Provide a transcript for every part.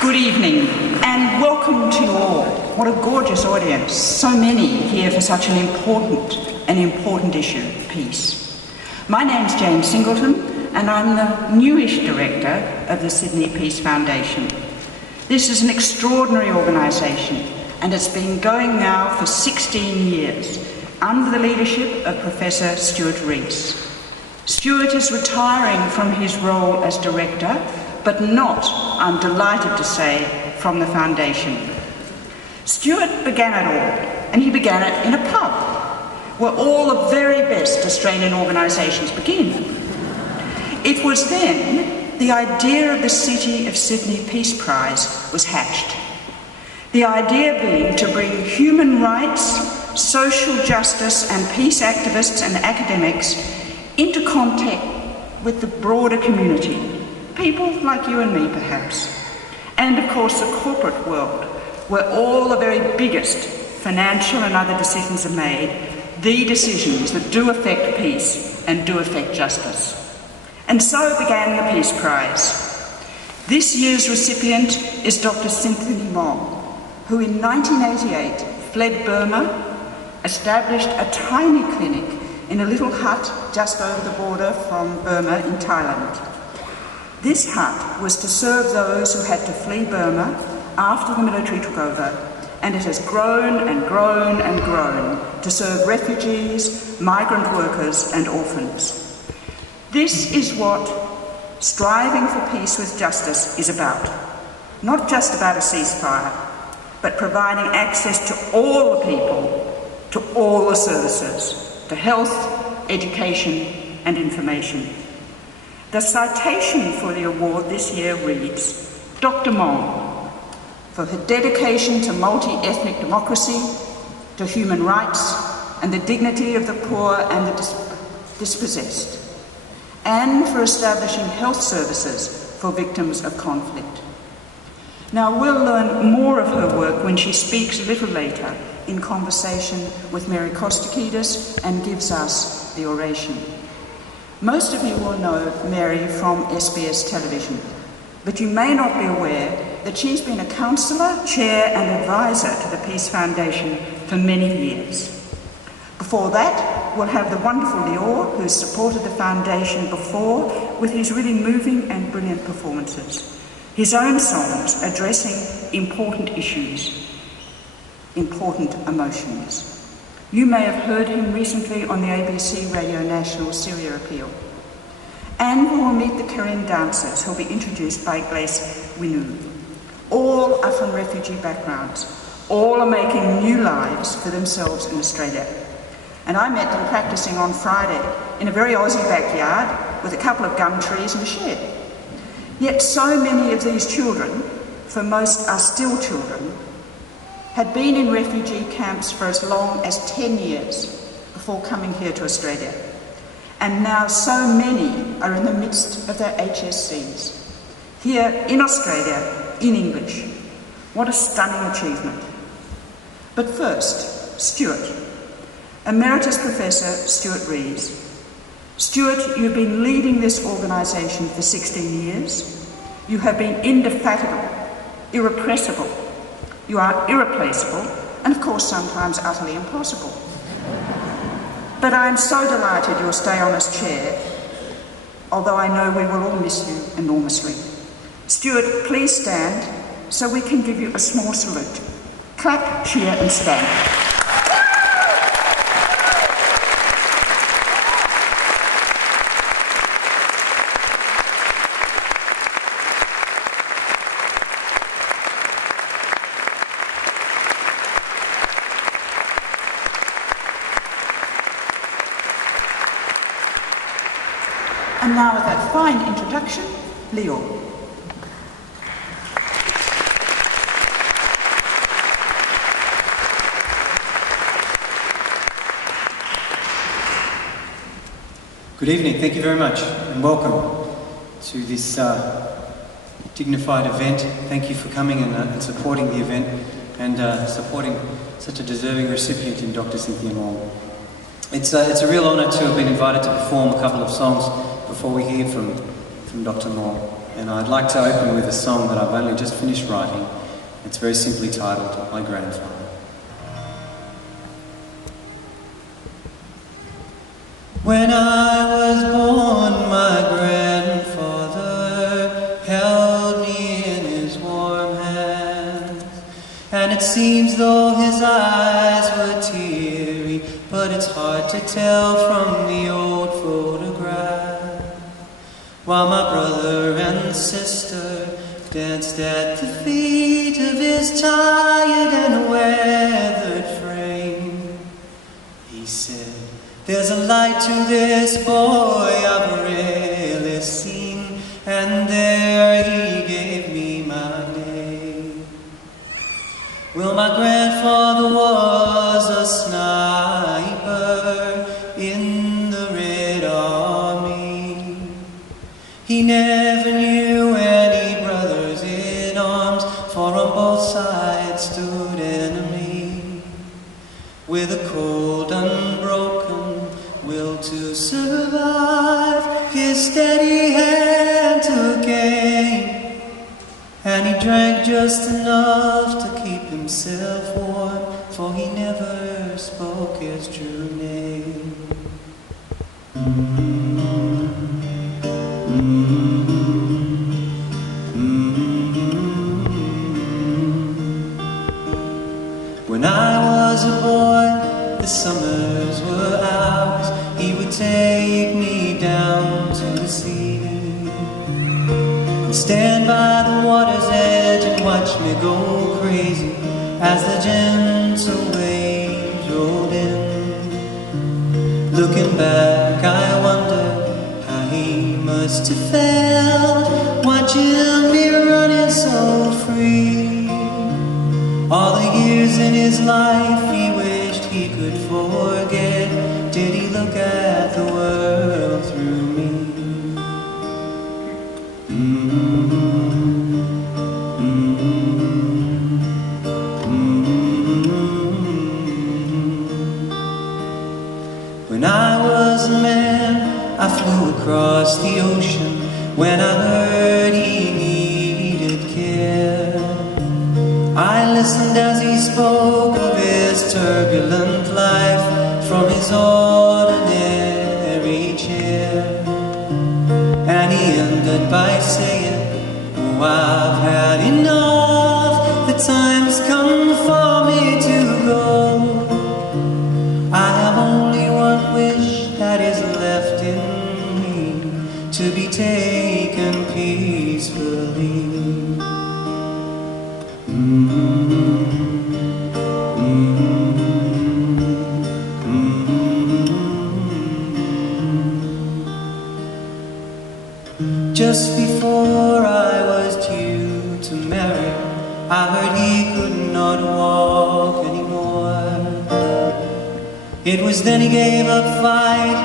Good evening and welcome to you all. What a gorgeous audience. So many here for such an important issue, peace. My name's Jane Singleton and I'm the newish director of the Sydney Peace Foundation. This is an extraordinary organisation and it's been going now for 16 years under the leadership of Professor Stuart Rees. Stuart is retiring from his role as director, but not, I'm delighted to say, from the foundation. Stuart began it all, and he began it in a pub, where all the very best Australian organisations begin. It was then the idea of the City of Sydney Peace Prize was hatched. The idea being to bring human rights, social justice and peace activists and academics into contact with the broader community. People like you and me, perhaps. And of course, the corporate world, where all the very biggest financial and other decisions are made, the decisions that do affect peace and do affect justice. And so began the Peace Prize. This year's recipient is Dr. Cynthia Maung, who in 1988 fled Burma, established a tiny clinic in a little hut just over the border from Burma in Thailand. This hut was to serve those who had to flee Burma after the military took over, and it has grown and grown and grown to serve refugees, migrant workers and orphans. This is what striving for peace with justice is about. Not just about a ceasefire, but providing access to all the people, to all the services, to health, education and information. The citation for the award this year reads, Dr. Maung, for her dedication to multi-ethnic democracy, to human rights and the dignity of the poor and the dispossessed, and for establishing health services for victims of conflict. Now we'll learn more of her work when she speaks a little later in conversation with Mary Kostakidis and gives us the oration. Most of you will know Mary from SBS television, but you may not be aware that she's been a counsellor, chair and advisor to the Peace Foundation for many years. Before that, we'll have the wonderful Lior, who's supported the foundation before with his really moving and brilliant performances. His own songs addressing important issues, important emotions. You may have heard him recently on the ABC Radio National Syria Appeal. And we will meet the Karen dancers who will be introduced by Grace Winu. All are from refugee backgrounds. All are making new lives for themselves in Australia. And I met them practising on Friday in a very Aussie backyard with a couple of gum trees and a shed. Yet so many of these children, for most are still children, had been in refugee camps for as long as 10 years before coming here to Australia. And now so many are in the midst of their HSCs, here in Australia, in English. What a stunning achievement. But first, Stuart. Emeritus Professor Stuart Rees. Stuart, you've been leading this organisation for 16 years. You have been indefatigable, irrepressible. You are irreplaceable, and of course sometimes utterly impossible. But I am so delighted you'll stay on as chair, although I know we will all miss you enormously. Stuart, please stand so we can give you a small salute. Clap, cheer and stand. And now with that fine introduction, Leo. Good evening, thank you very much and welcome to this dignified event. Thank you for coming and supporting the event and supporting such a deserving recipient in Dr. Cynthia Maung. It's a real honour to have been invited to perform a couple of songs before we hear from Dr. Maung. And I'd like to open with a song that I've only just finished writing. It's very simply titled My Grandfather. When I was born, my grandfather held me in his warm hands, and it seems though his eyes were teary, but it's hard to tell from the old photograph. While my brother and sister danced at the feet of his tired and weathered frame, he said, "There's a light to this boy I've really seen," and there he gave me my name. Well, my grandfather was a sniper in the Red Army. He never knew any brothers in arms, for on both sides stood enemy. With a cold, unbroken will to survive, his steady hand took aim, and he drank just enough to keep himself warm, for he never spoke his true name. When I was a boy, the summers were ours. He would take me down to the sea and stand by the water's edge and watch me go crazy as the gentle waves rolled in. Looking back, I wonder how he must have felt watching me running so free. All the years in his life he wished he could forget. Did he look at the world through me? When I was a man, I flew across the ocean when I heard he needed care. I listened as he spoke of his turbulent life from his ordinary chair. And he ended by saying, "Oh, I've had enough, the time's come for me to go. I have only one wish that is left in me, to be taken peacefully." Just before I was due to marry, I heard he could not walk anymore. It was then he gave up fight.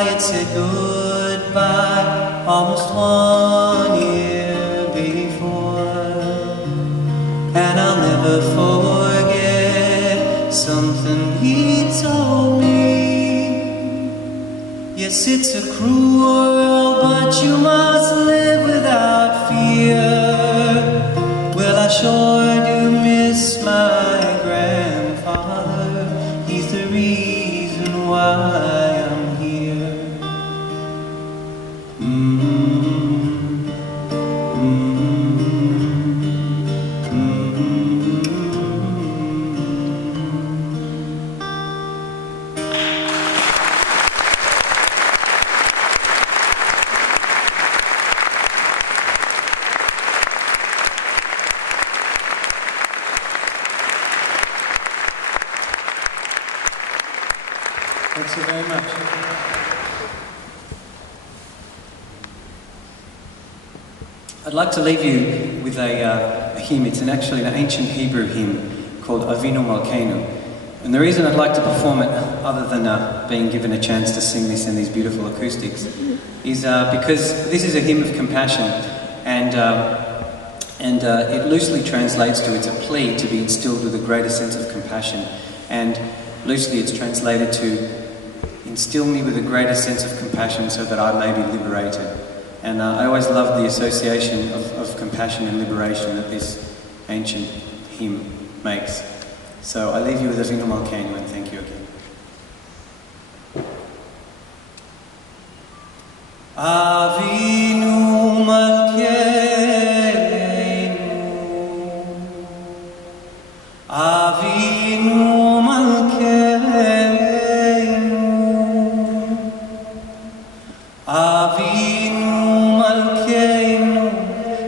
I had said goodbye almost 1 year before. And I'll never forget something he told me. Yes, it's a cruel world, but you must live without fear. Well, I sure do miss my grandfather. He's the reason why I'm here. Thanks so very much. I'd like to leave you with a hymn. It's actually an ancient Hebrew hymn called Avinu Malkeinu. And the reason I'd like to perform it, other than being given a chance to sing this in these beautiful acoustics, is because this is a hymn of compassion, and it loosely translates to, it's a plea to be instilled with a greater sense of compassion, and loosely it's translated to instill me with a greater sense of compassion so that I may be liberated. And I always loved the association of compassion and liberation that this ancient hymn makes. So I leave you with Avinu Malkeinu, and thank you again. Avinu Malkeinu, Avinu Malkeinu, Avinu Malkeinu,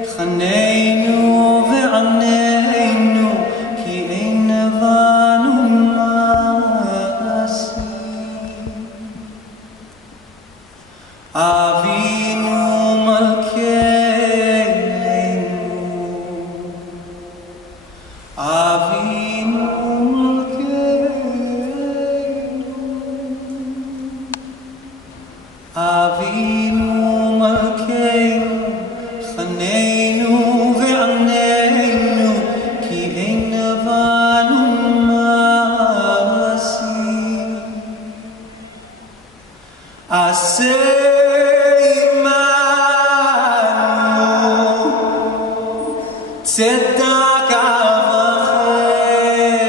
Chaneinu ve'aneinu, ki ein nevanu ma'asim. Avinu Malkeinu, Avinu Malkeinu, Avinu Malkeinu, Chaneinu ve'aneinu, ki ein nevanu ma'asim. Aseh imanu tzedakah v'chesed.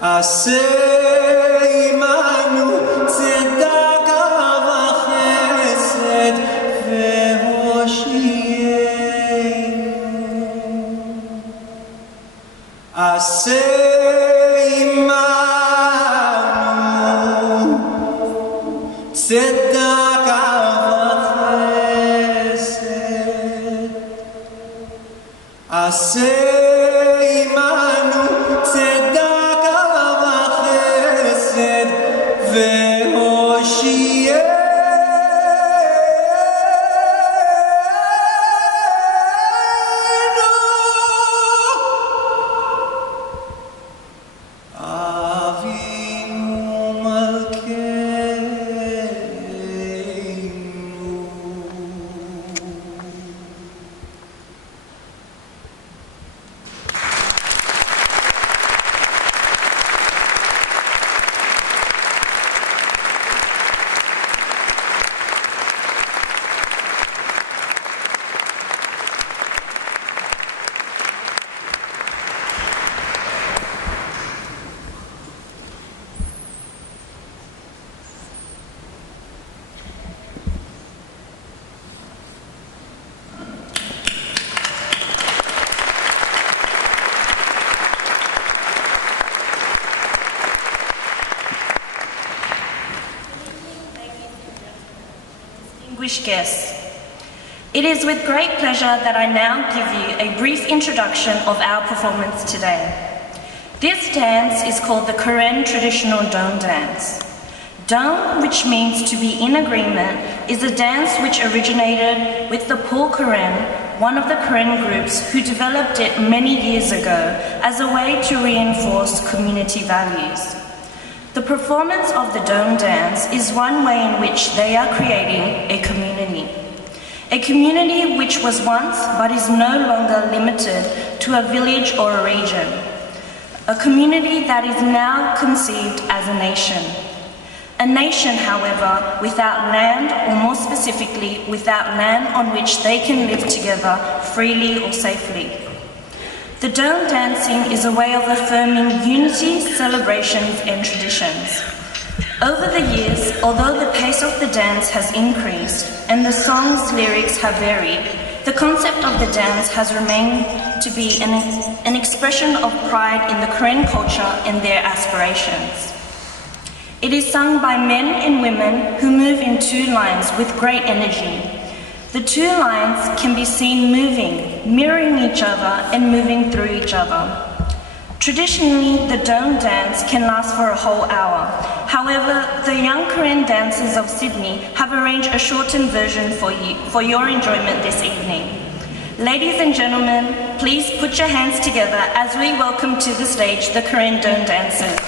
Aseh imanu tzedakah v'chesed ve'hoshienu. Aseh imanu tzedakah v'chesed. Aseh imanu tzedakah v'chesed ve'hoshienu. Avinu Malkeinu. Distinguished guests, it is with great pleasure that I now give you a brief introduction of our performance today. This dance is called the Karen traditional Dome dance. Dome, which means to be in agreement, is a dance which originated with the Paul Karen, one of the Karen groups who developed it many years ago as a way to reinforce community values. The performance of the Dome dance is one way in which they are creating a community. A community which was once but is no longer limited to a village or a region. A community that is now conceived as a nation. A nation, however, without land, or more specifically, without land on which they can live together freely or safely. The Dome dancing is a way of affirming unity, celebrations, and traditions. Over the years, although the pace of the dance has increased and the song's lyrics have varied, the concept of the dance has remained to be an expression of pride in the Karen culture and their aspirations. It is sung by men and women who move in two lines with great energy. The two lines can be seen moving, mirroring each other and moving through each other. Traditionally, the Dome dance can last for a whole hour. However, the young Karen dancers of Sydney have arranged a shortened version for your enjoyment this evening. Ladies and gentlemen, please put your hands together as we welcome to the stage the Karen Dome dancers.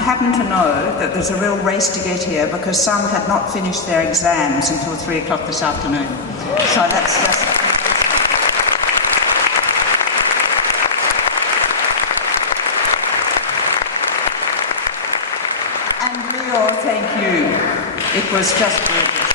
happen to know that there's a real race to get here because some had not finished their exams until 3 o'clock this afternoon. So that's just... And Leo, thank you. It was just gorgeous.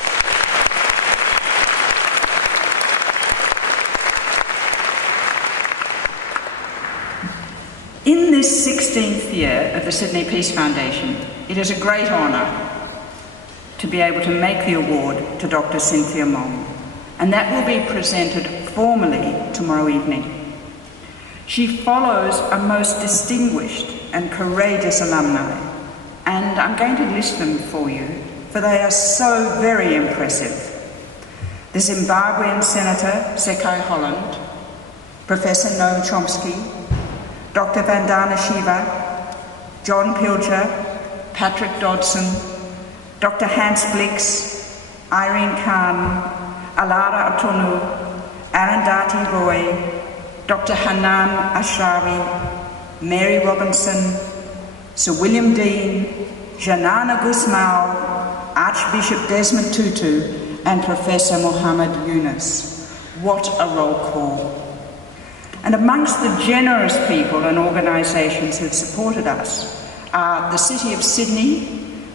In this 16th year of the Sydney Peace Foundation, it is a great honour to be able to make the award to Dr. Cynthia Maung, and that will be presented formally tomorrow evening. She follows a most distinguished and courageous alumni, and I'm going to list them for you, for they are so very impressive. The Zimbabwean Senator Zekai Holland, Professor Noam Chomsky, Dr. Vandana Shiva, John Pilger, Patrick Dodson, Dr. Hans Blix, Irene Khan, Alara Atonu, Arundhati Roy, Dr. Hanan Ashrawi, Mary Robinson, Sir William Dean, Janana Gusmao, Archbishop Desmond Tutu, and Professor Muhammad Yunus. What a roll call. And amongst the generous people and organisations who've supported us are the City of Sydney,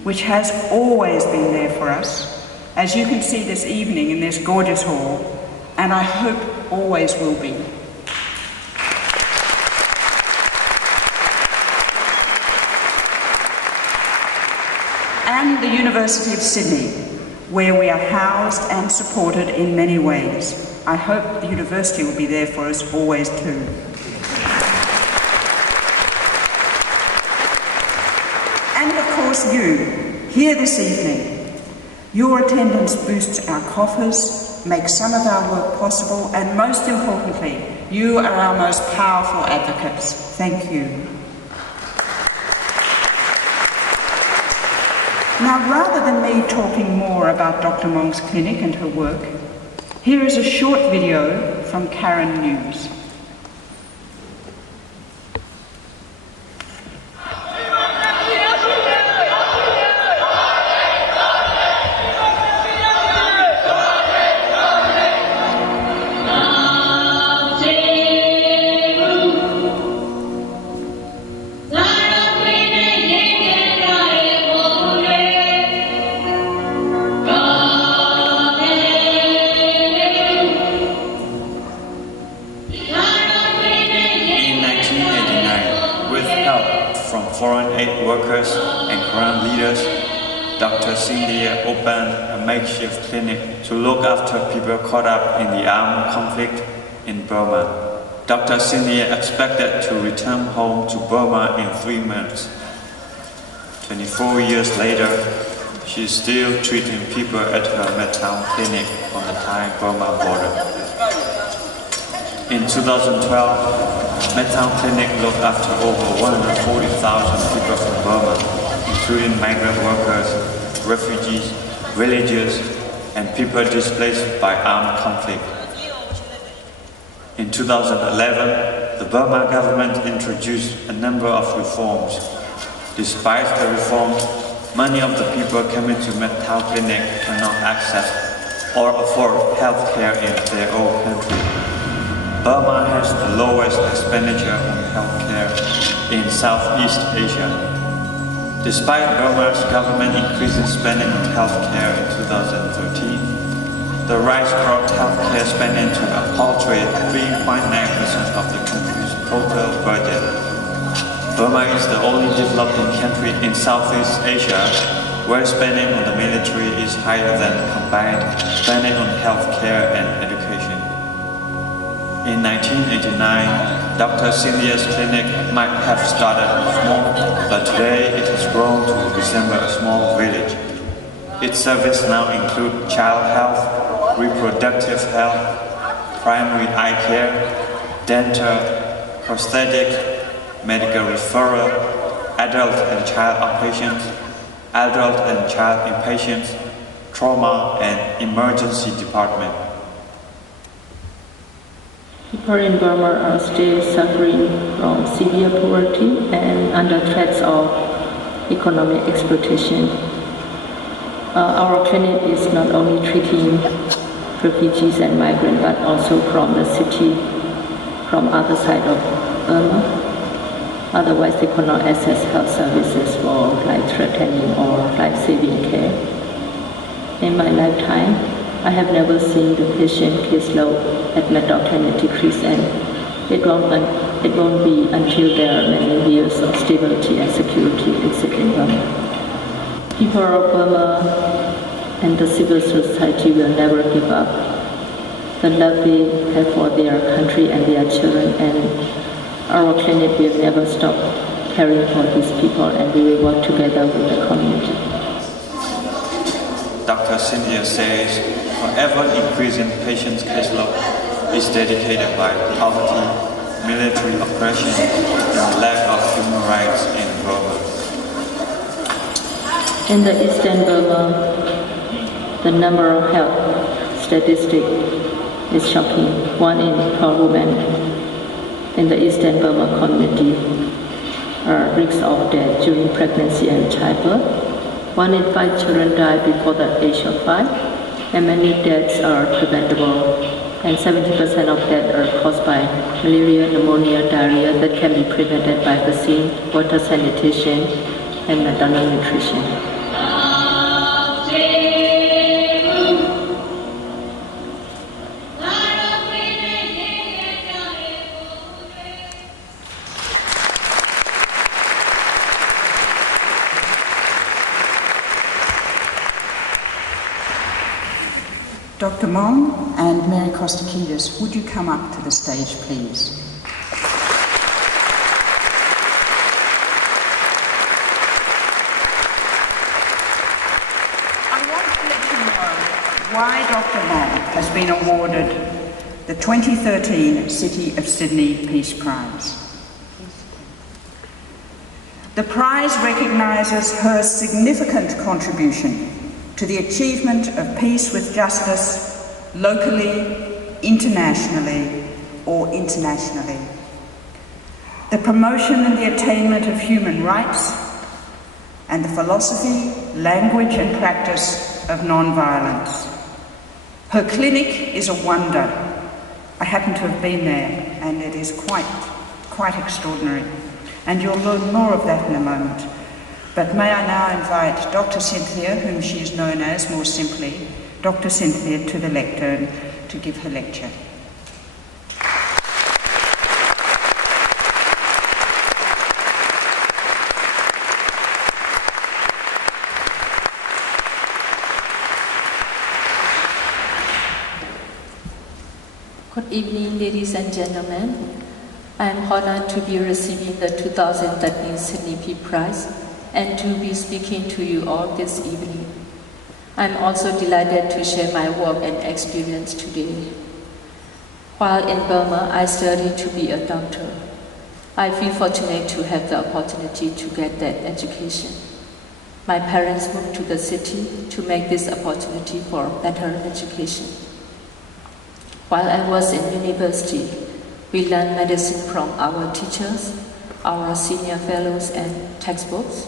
which has always been there for us, as you can see this evening in this gorgeous hall, and I hope always will be. And the University of Sydney, where we are housed and supported in many ways. I hope the university will be there for us always too. And of course you, here this evening. Your attendance boosts our coffers, makes some of our work possible, and most importantly, you are our most powerful advocates. Thank you. Now, rather than me talking more about Dr. Maung's clinic and her work, here is a short video from Karen News. foreign aid workers and Korean leaders, Dr. Cynthia opened a makeshift clinic to look after people caught up in the armed conflict in Burma. Dr. Cynthia expected to return home to Burma in 3 months. 24 years later, she is still treating people at her Midtown clinic on the Thai-Burma border. In 2012, Midtown Clinic looked after over 140,000 people from Burma, including migrant workers, refugees, villagers, and people displaced by armed conflict. In 2011, the Burma government introduced a number of reforms. Despite the reforms, many of the people coming to Midtown Clinic cannot access or afford health care in their own country. Burma has the lowest expenditure on healthcare in Southeast Asia. Despite Burma's government increasing spending on healthcare in 2013, the rise brought healthcare spending to a paltry 3.9% of the country's total budget. Burma is the only developing country in Southeast Asia where spending on the military is higher than combined spending on healthcare and education. In 1989, Dr. Cynthia's clinic might have started small, but today it has grown to resemble a small village. Its services now include child health, reproductive health, primary eye care, dental, prosthetic, medical referral, adult and child outpatients, adult and child inpatients, trauma and emergency department. People in Burma are still suffering from severe poverty and under threats of economic exploitation. Our clinic is not only treating refugees and migrants, but also from the city, from other side of Burma. Otherwise, they could not access health services for life-threatening or life-saving care. In my lifetime, I have never seen the patient caseload at my clinic decrease, and it won't be until there are many years of stability and security in Burma. People of Burma and the civil society will never give up the love they have for their country and their children, and our clinic will never stop caring for these people, and we will work together with the community. Dr. Cynthia says, forever increasing patients' caseload is dedicated by poverty, military oppression, and lack of human rights in Burma. In the Eastern Burma, the number of health statistics is shocking. 1 in 4 women in the Eastern Burma community are at risk of death during pregnancy and childbirth. 1 in 5 children die before the age of 5, and many deaths are preventable, and 70% of deaths are caused by malaria, pneumonia, diarrhea that can be prevented by vaccine, water sanitation, and maternal nutrition. Dr. Maung and Mary Kostakidis, would you come up to the stage, please? I want to let you know why Dr. Maung has been awarded the 2013 City of Sydney Peace Prize. The prize recognises her significant contribution to the achievement of peace with justice locally, internationally, or internationally. The promotion and the attainment of human rights, and the philosophy, language and practice of non-violence. Her clinic is a wonder. I happen to have been there, and it is quite extraordinary. And you'll learn more of that in a moment. But may I now invite Dr. Cynthia, whom she is known as more simply, Dr. Cynthia, to the lectern to give her lecture. Good evening, ladies and gentlemen. I am honored to be receiving the 2013 Sydney Peace Prize and to be speaking to you all this evening. I'm also delighted to share my work and experience today. While in Burma, I studied to be a doctor. I feel fortunate to have the opportunity to get that education. My parents moved to the city to make this opportunity for better education. While I was in university, we learned medicine from our teachers, our senior fellows and textbooks,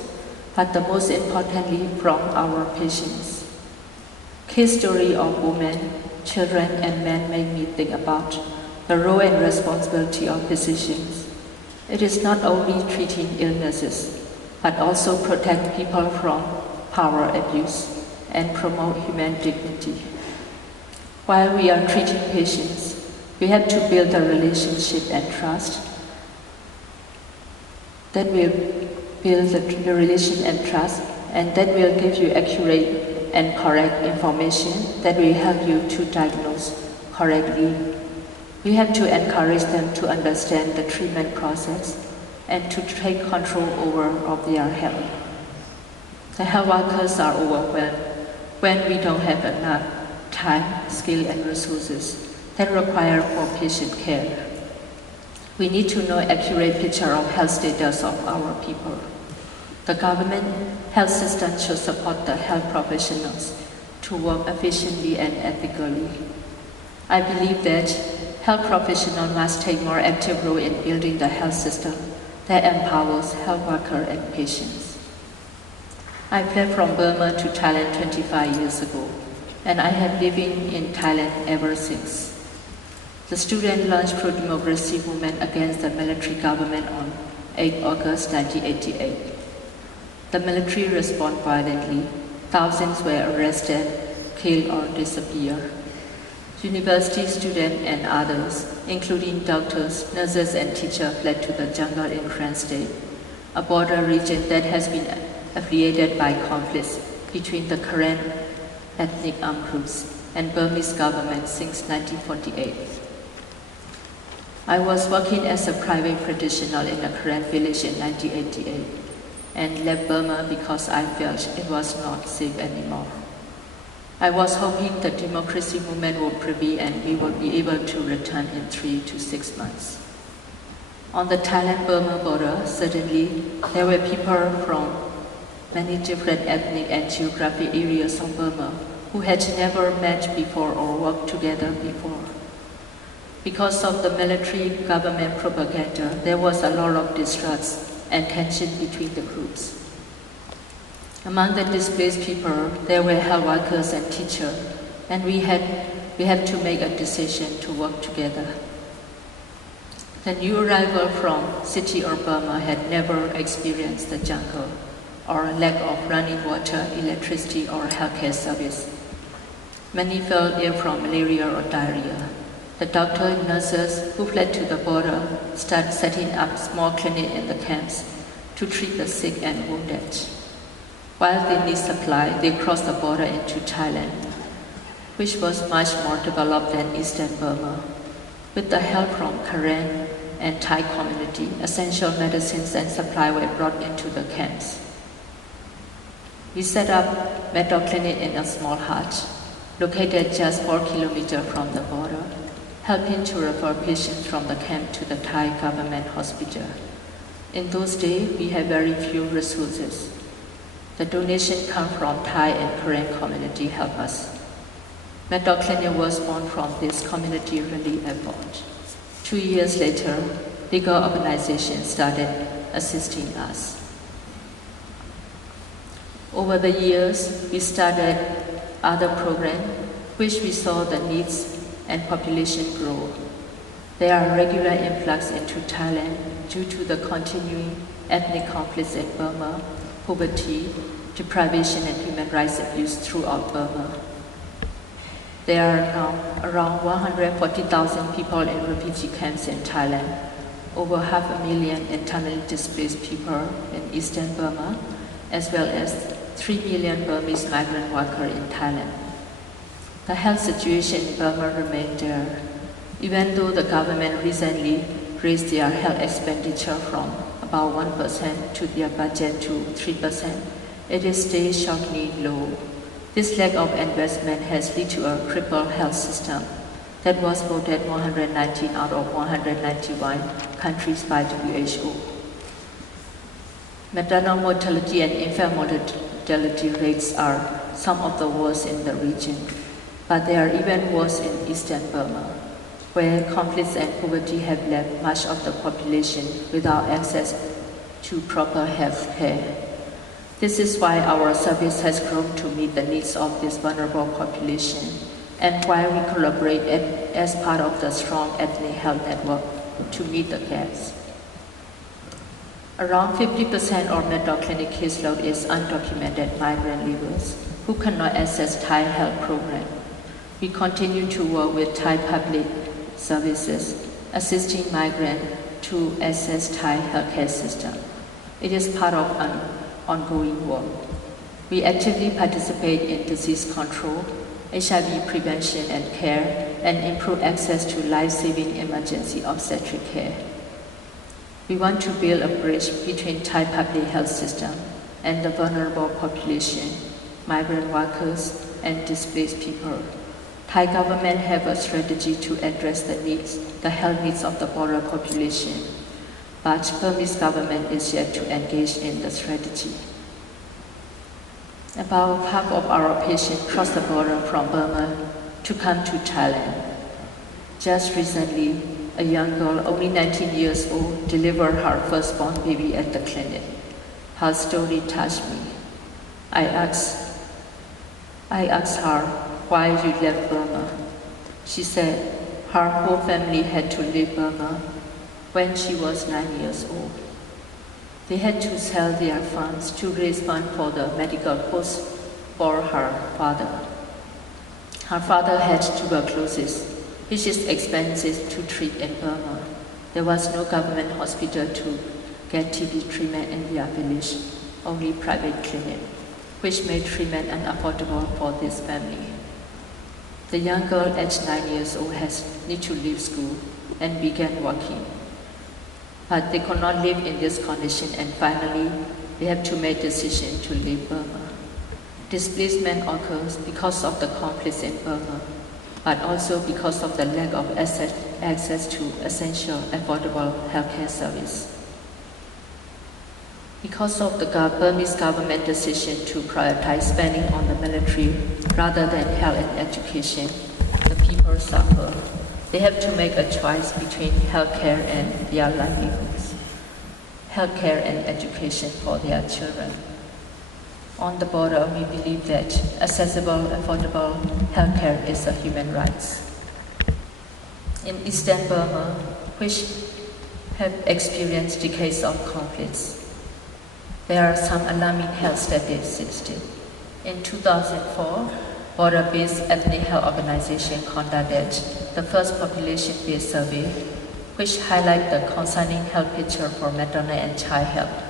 but the most importantly from our patients. Case story of women, children and men make me think about the role and responsibility of physicians. It is not only treating illnesses, but also protect people from power abuse and promote human dignity. While we are treating patients, we have to build a relationship and trust that will build the relation and trust, and that will give you accurate and correct information that will help you to diagnose correctly. We have to encourage them to understand the treatment process and to take control over of their health. The health workers are overwhelmed when we don't have enough time, skill and resources that are required for patient care. We need to know accurate picture of health status of our people. The government health system should support the health professionals to work efficiently and ethically. I believe that health professionals must take more active role in building the health system that empowers health workers and patients. I fled from Burma to Thailand 25 years ago, and I have lived in Thailand ever since. The student launched pro-democracy movement against the military government on 8 August 1988. The military responded violently. Thousands were arrested, killed, or disappeared. University students and others, including doctors, nurses, and teachers, fled to the jungle in Karen State, a border region that has been affiliated by conflicts between the Karen ethnic armed groups and Burmese government since 1948. I was working as a private practitioner in a Karen village in 1988 and left Burma because I felt it was not safe anymore. I was hoping the democracy movement would prevail and we would be able to return in 3 to 6 months. On the Thailand-Burma border, suddenly there were people from many different ethnic and geographic areas of Burma who had never met before or worked together before. Because of the military government propaganda, there was a lot of distrust and tension between the groups. Among the displaced people, there were health workers and teachers, and we had to make a decision to work together. The new arrival from city or Burma had never experienced the jungle or a lack of running water, electricity, or healthcare service. Many fell ill from malaria or diarrhea. The doctors and nurses who fled to the border started setting up small clinics in the camps to treat the sick and wounded. While they need supply, they crossed the border into Thailand, which was much more developed than Eastern Burma. With the help from Karen and Thai community, essential medicines and supply were brought into the camps. We set up medical clinic in a small hut, located just 4 kilometers from the border, helping to refer patients from the camp to the Thai government hospital. In those days, we had very few resources. The donation come from Thai and Korean community help us. Medical clinic was born from this community relief effort. 2 years later, legal organizations started assisting us. Over the years, we started other programs which we saw the needs and population grow. There are regular influx into Thailand due to the continuing ethnic conflicts in Burma, poverty, deprivation, and human rights abuse throughout Burma. There are now around 140,000 people in refugee camps in Thailand, over 500,000 internally displaced people in Eastern Burma, as well as 3 million Burmese migrant workers in Thailand. The health situation in Burma remained there. Even though the government recently raised their health expenditure from about 1% to their budget to 3%, it is still shockingly low. This lack of investment has led to a crippled health system that was voted 119 out of 191 countries by WHO. Maternal mortality and infant mortality rates are some of the worst in the region, but they are even worse in Eastern Burma, where conflicts and poverty have left much of the population without access to proper health care. This is why our service has grown to meet the needs of this vulnerable population, and why we collaborate as part of the strong ethnic health network to meet the gaps. Around 50% of medical clinic caseload is undocumented migrant laborers who cannot access Thai health program. We continue to work with Thai public services, assisting migrants to access Thai healthcare system. It is part of an ongoing work. We actively participate in disease control, HIV prevention and care, and improve access to life-saving emergency obstetric care. We want to build a bridge between Thai public health system and the vulnerable population, migrant workers, and displaced people. Thai government have a strategy to address the health needs of the border population, but Burmese government is yet to engage in the strategy. About half of our patients cross the border from Burma to come to Thailand. Just recently, a young girl, only 19 years old, delivered her firstborn baby at the clinic. Her story touched me. I asked her why you left Burma. She said her whole family had to leave Burma when she was 9 years old. They had to sell their farms to raise funds for the medical post for her father. Her father had tuberculosis, which is expensive to treat in Burma. There was no government hospital to get TB treatment in their village, only private clinic, which made treatment unaffordable for this family. The young girl, aged 9 years old, need to leave school and began working. But they could not live in this condition, and finally, they have to make a decision to leave Burma. Displacement occurs because of the conflicts in Burma, but also because of the lack of access to essential, affordable healthcare service. Because of the Burmese government decision to prioritize spending on the military rather than health and education, the people suffer. They have to make a choice between healthcare and their livelihoods, healthcare and education for their children. On the border, we believe that accessible, affordable healthcare is a human right. In Eastern Burma, which have experienced decades of conflicts, there are some alarming health statistics. In 2004, border-based ethnic health organization conducted the first population-based survey, which highlighted the concerning health picture for maternal and child health.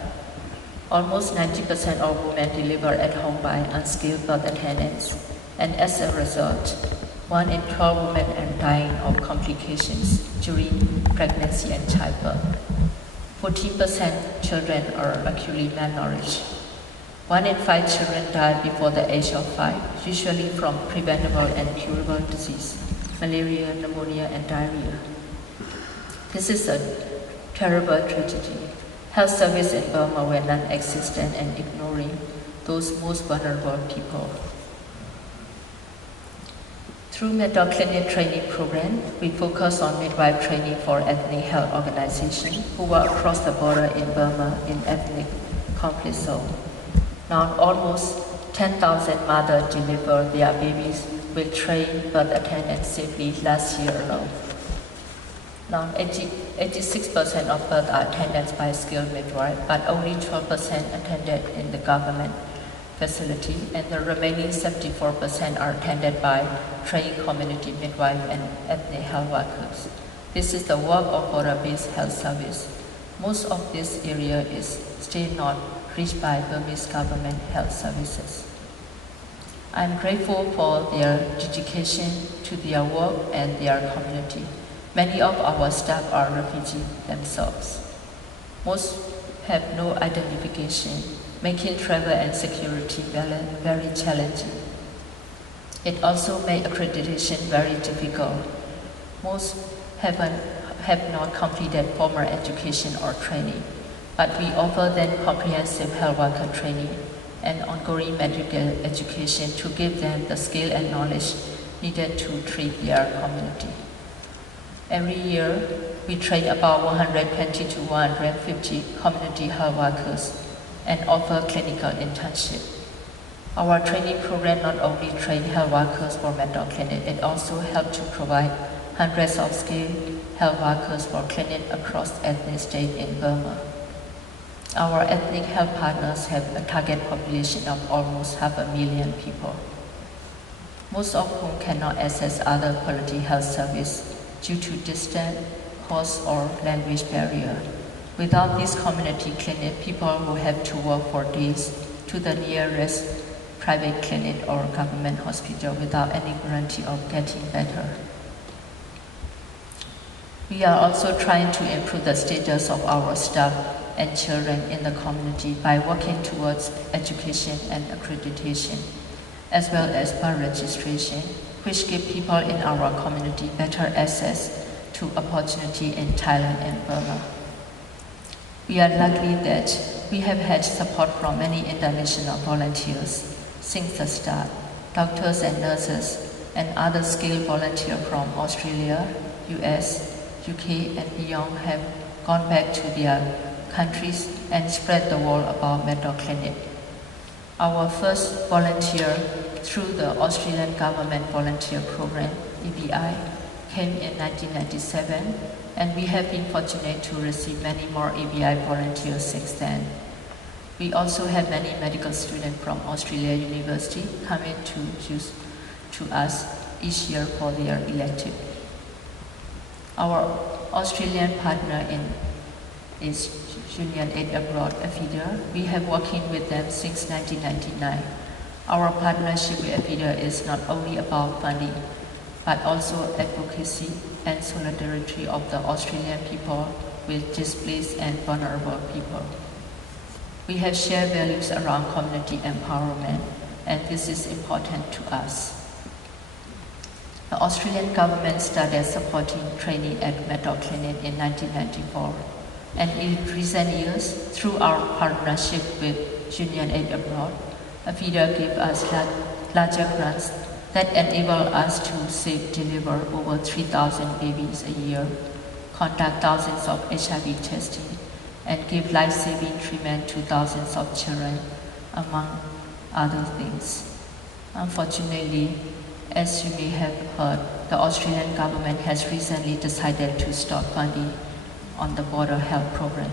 Almost 90% of women deliver at home by unskilled birth attendants, and as a result, 1 in 12 women are dying of complications during pregnancy and childbirth. 14% children are acutely malnourished. 1 in 5 children die before the age of 5, usually from preventable and curable disease, malaria, pneumonia, and diarrhea. This is a terrible tragedy. Health services in Burma were non-existent and ignoring those most vulnerable people. Through medical clinic training program, we focus on midwife training for ethnic health organizations who work across the border in Burma in ethnic conflict zone. Now almost 10,000 mothers delivered their babies with trained birth attendants safely last year alone. Now 86% of births are attended by skilled midwife, but only 12% attended in the government facility, and the remaining 74% are attended by trained community midwife and ethnic health workers. This is the work of border-based health service. Most of this area is still not reached by Burmese government health services. I'm grateful for their dedication to their work and their community. Many of our staff are refugees themselves. Most have no identification, making travel and security very challenging. It also made accreditation very difficult. Most have not completed formal education or training, but we offer them comprehensive health worker training and ongoing medical education to give them the skill and knowledge needed to treat their community. Every year, we train about 120 to 150 community health workers and offer clinical internship. Our training program not only trains health workers for medical clinic, it also helps to provide hundreds of skilled health workers for clinics across ethnic states in Burma. Our ethnic health partners have a target population of almost 500,000 people, most of whom cannot access other quality health service due to distance, cost, or language barrier. Without this community clinic, people will have to walk for days to the nearest private clinic or government hospital without any guarantee of getting better. We are also trying to improve the status of our staff and children in the community by working towards education and accreditation, as well as birth registration, which give people in our community better access to opportunity in Thailand and Burma. We are lucky that we have had support from many international volunteers since the start. Doctors and nurses and other skilled volunteers from Australia, US, UK, and beyond have gone back to their countries and spread the word about medical clinic. Our first volunteer through the Australian Government Volunteer Program, EBI, came in 1997, and we have been fortunate to receive many more EBI volunteers since then. We also have many medical students from Australia University coming to us each year for their elective. Our Australian partner is Union Aid Abroad AFIDA. We have working with them since 1999. Our partnership with AFIDA is not only about funding, but also advocacy and solidarity of the Australian people with displaced and vulnerable people. We have shared values around community empowerment, and this is important to us. The Australian government started supporting training at Metal Clinic in 1994, and in recent years, through our partnership with Union Aid Abroad, AFIDA gave us larger grants that enable us to deliver over 3,000 babies a year, conduct thousands of HIV testing, and give life-saving treatment to thousands of children, among other things. Unfortunately, as you may have heard, the Australian government has recently decided to stop funding on the border health program.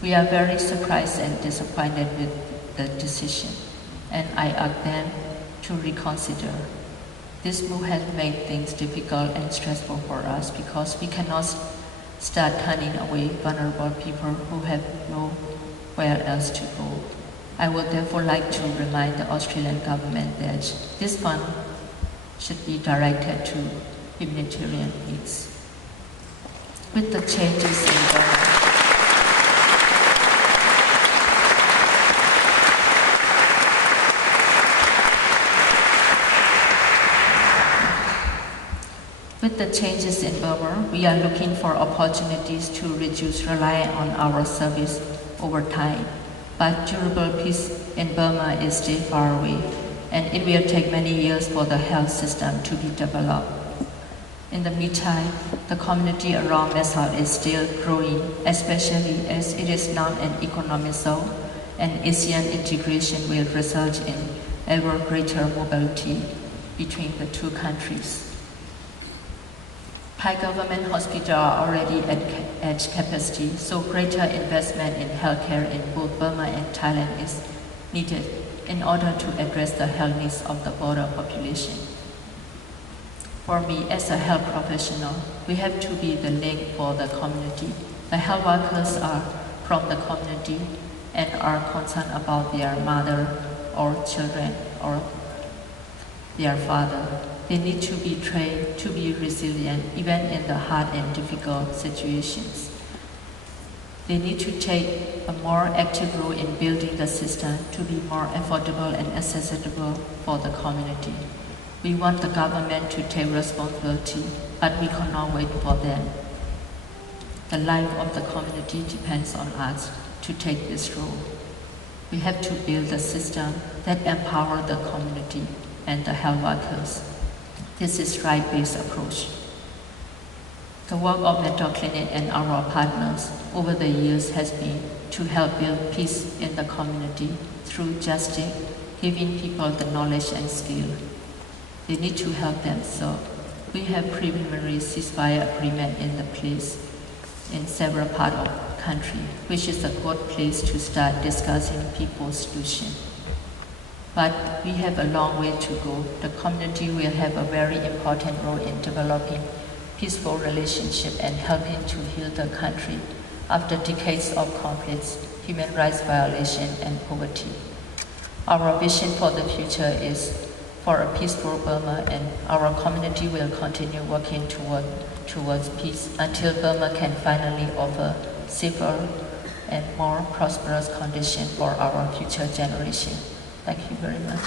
We are very surprised and disappointed with the decision, and I urge them to reconsider. This move has made things difficult and stressful for us because we cannot start turning away vulnerable people who have nowhere else to go. I would therefore like to remind the Australian government that this fund should be directed to humanitarian needs. With the changes in Burma, we are looking for opportunities to reduce reliance on our service over time. But durable peace in Burma is still far away, and it will take many years for the health system to be developed. In the meantime, the community around Mesot is still growing, especially as it is now an economic zone, and ASEAN integration will result in ever greater mobility between the two countries. Thai government hospitals are already at capacity, so greater investment in healthcare in both Burma and Thailand is needed in order to address the health needs of the border population. For me, as a health professional, we have to be the link for the community. The health workers are from the community and are concerned about their mother or children or their father. They need to be trained to be resilient, even in the hard and difficult situations. They need to take a more active role in building the system to be more affordable and accessible for the community. We want the government to take responsibility, but we cannot wait for them. The life of the community depends on us to take this role. We have to build a system that empowers the community and the health workers. This is right-based approach. The work of Metal Clinic and our partners over the years has been to help build peace in the community through justice, giving people the knowledge and skill. They need to help themselves. We have preliminary ceasefire agreement in the place in several parts of the country, which is a good place to start discussing people's solution. But we have a long way to go. The community will have a very important role in developing peaceful relationship and helping to heal the country after decades of conflicts, human rights violation, and poverty. Our vision for the future is for a peaceful Burma, and our community will continue working towards peace until Burma can finally offer safer and more prosperous conditions for our future generation. Thank you very much.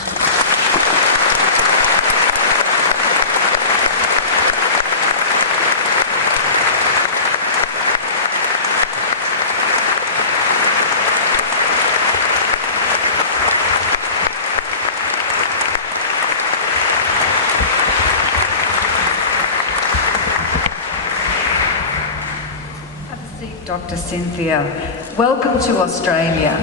Have a seat, Dr. Cynthia. Welcome to Australia.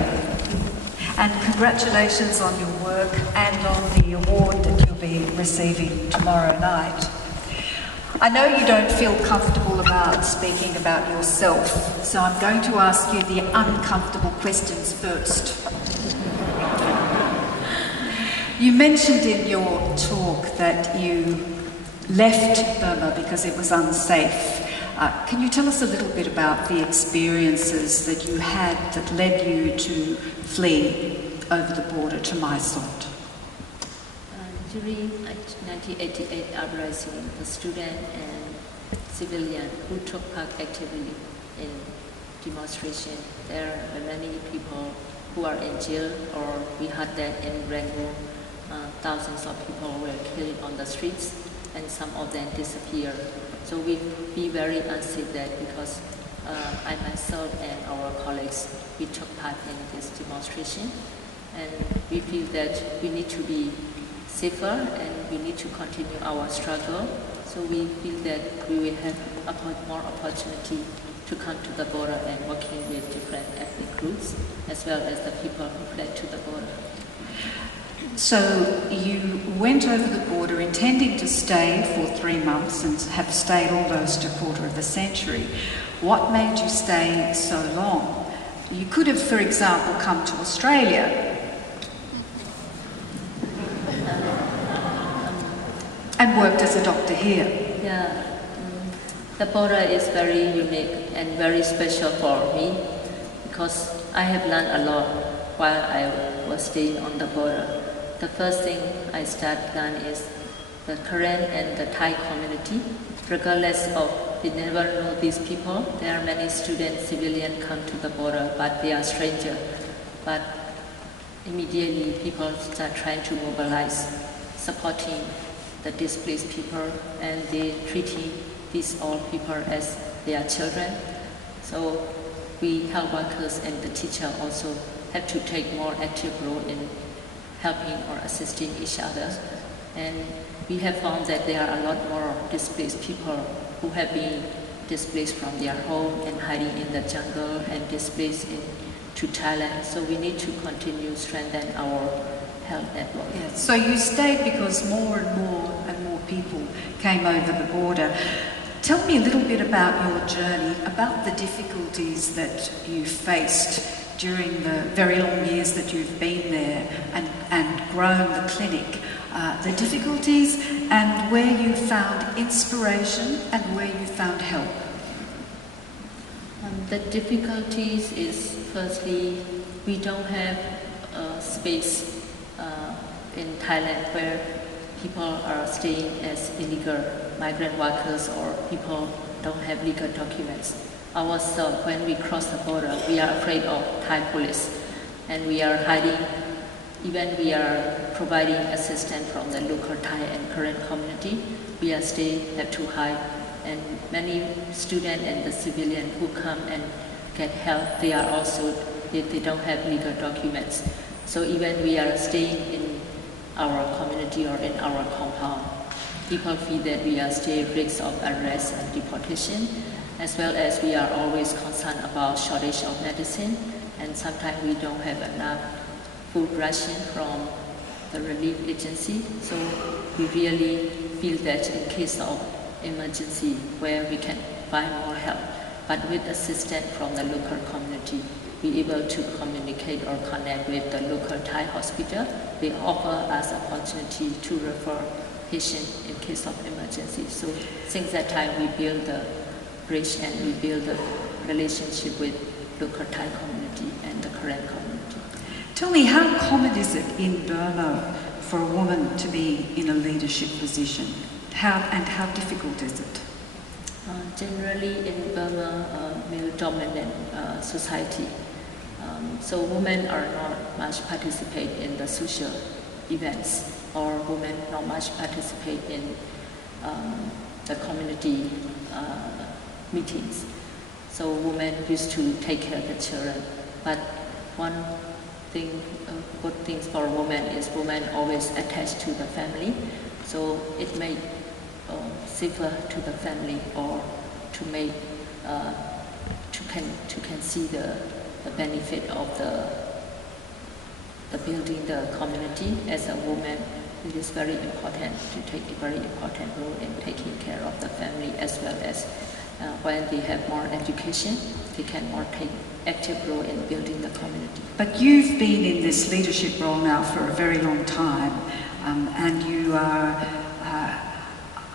and congratulations on your work and on the award that you'll be receiving tomorrow night. I know you don't feel comfortable about speaking about yourself, so I'm going to ask you the uncomfortable questions first. You mentioned in your talk that you left Burma because it was unsafe. Can you tell us a little bit about the experiences that you had that led you to flee over the border to Mysore? During 1988 uprising, the student and civilian who took part actively in demonstration, there are many people who are in jail, or we had that in Rangoon. Thousands of people were killed on the streets, and some of them disappeared. So we feel very unsafe there because I myself and our colleagues, we took part in this demonstration, and we feel that we need to be safer and we need to continue our struggle. So we feel that we will have more opportunity to come to the border and working with different ethnic groups, as well as the people who fled to the border. So you went over the border intending to stay for 3 months and have stayed almost a quarter of a century. What made you stay so long? You could have, for example, come to Australia and worked as a doctor here. Yeah, the border is very unique and very special for me because I have learned a lot while I was staying on the border. The first thing I started learning is the Karen and the Thai community. Regardless of, they never know these people. There are many students, civilians come to the border, but they are strangers. But immediately people start trying to mobilize, supporting the displaced people, and they treating these all people as their children. So we health workers and the teacher also have to take more active role in helping or assisting each other. And we have found that there are a lot more displaced people who have been displaced from their home and hiding in the jungle and displaced to Thailand. So we need to continue strengthen our health network. Yes. So you stayed because more and more people came over the border. Tell me a little bit about your journey, about the difficulties that you faced during the very long years that you've been there and grown the clinic, the difficulties and where you found inspiration and where you found help. The difficulties is firstly, we don't have space in Thailand where people are staying as illegal migrant workers or people don't have legal documents. Ourselves, when we cross the border, we are afraid of Thai police, and we are hiding. Even we are providing assistance from the local Thai and Korean community. We are have to hide, and many students and the civilians who come and get help, they are also they don't have legal documents. So even we are staying in our community or in our compound, people feel that we are still at risk of arrest and deportation, as well as we are always concerned about shortage of medicine, and sometimes we don't have enough food ration from the relief agency. So we really feel that in case of emergency where we can find more help, but with assistance from the local community, be able to communicate or connect with the local Thai hospital. They offer us opportunity to refer patients in case of emergency. So since that time we build the bridge and we build the relationship with local Thai community and the Korean community. Tell me, how common is it in Burma for a woman to be in a leadership position? How difficult is it? Generally in Burma, male-dominant society, so women are not much participate in the social events, or women not much participate in the community meetings. So women used to take care of the children. But one thing, good things for women is women always attached to the family. So it may safer to the family, or to make to can see the benefit of building the community. As a woman, it is very important to take a very important role in taking care of the family, as well as when they have more education, they can more take active role in building the community. But you've been in this leadership role now for a very long time, and you are,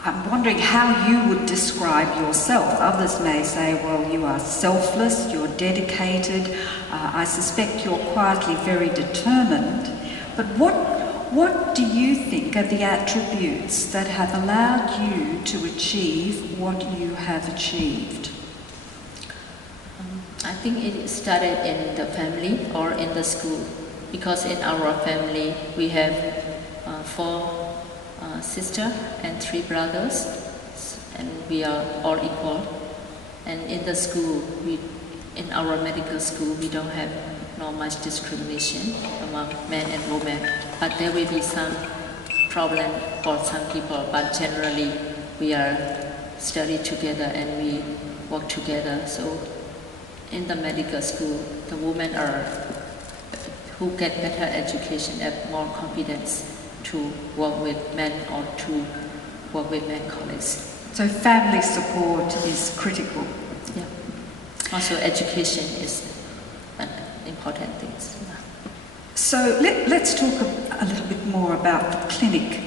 I'm wondering how you would describe yourself. Others may say, well, you are selfless, you're dedicated, I suspect you're quietly very determined, but what do you think are the attributes that have allowed you to achieve what you have achieved? I think it started in the family or in the school, because in our family we have 4 sisters and 3 brothers, and we are all equal. And in the school, in our medical school, we don't have not much discrimination among men and women, but there will be some problem for some people, but generally we are study together and we work together. So in the medical school, the women who get better education have more confidence to work with men or to work with men colleagues. So family support is critical. Yeah. Also education is an important thing. Yeah. So let's talk a little bit more about the clinic.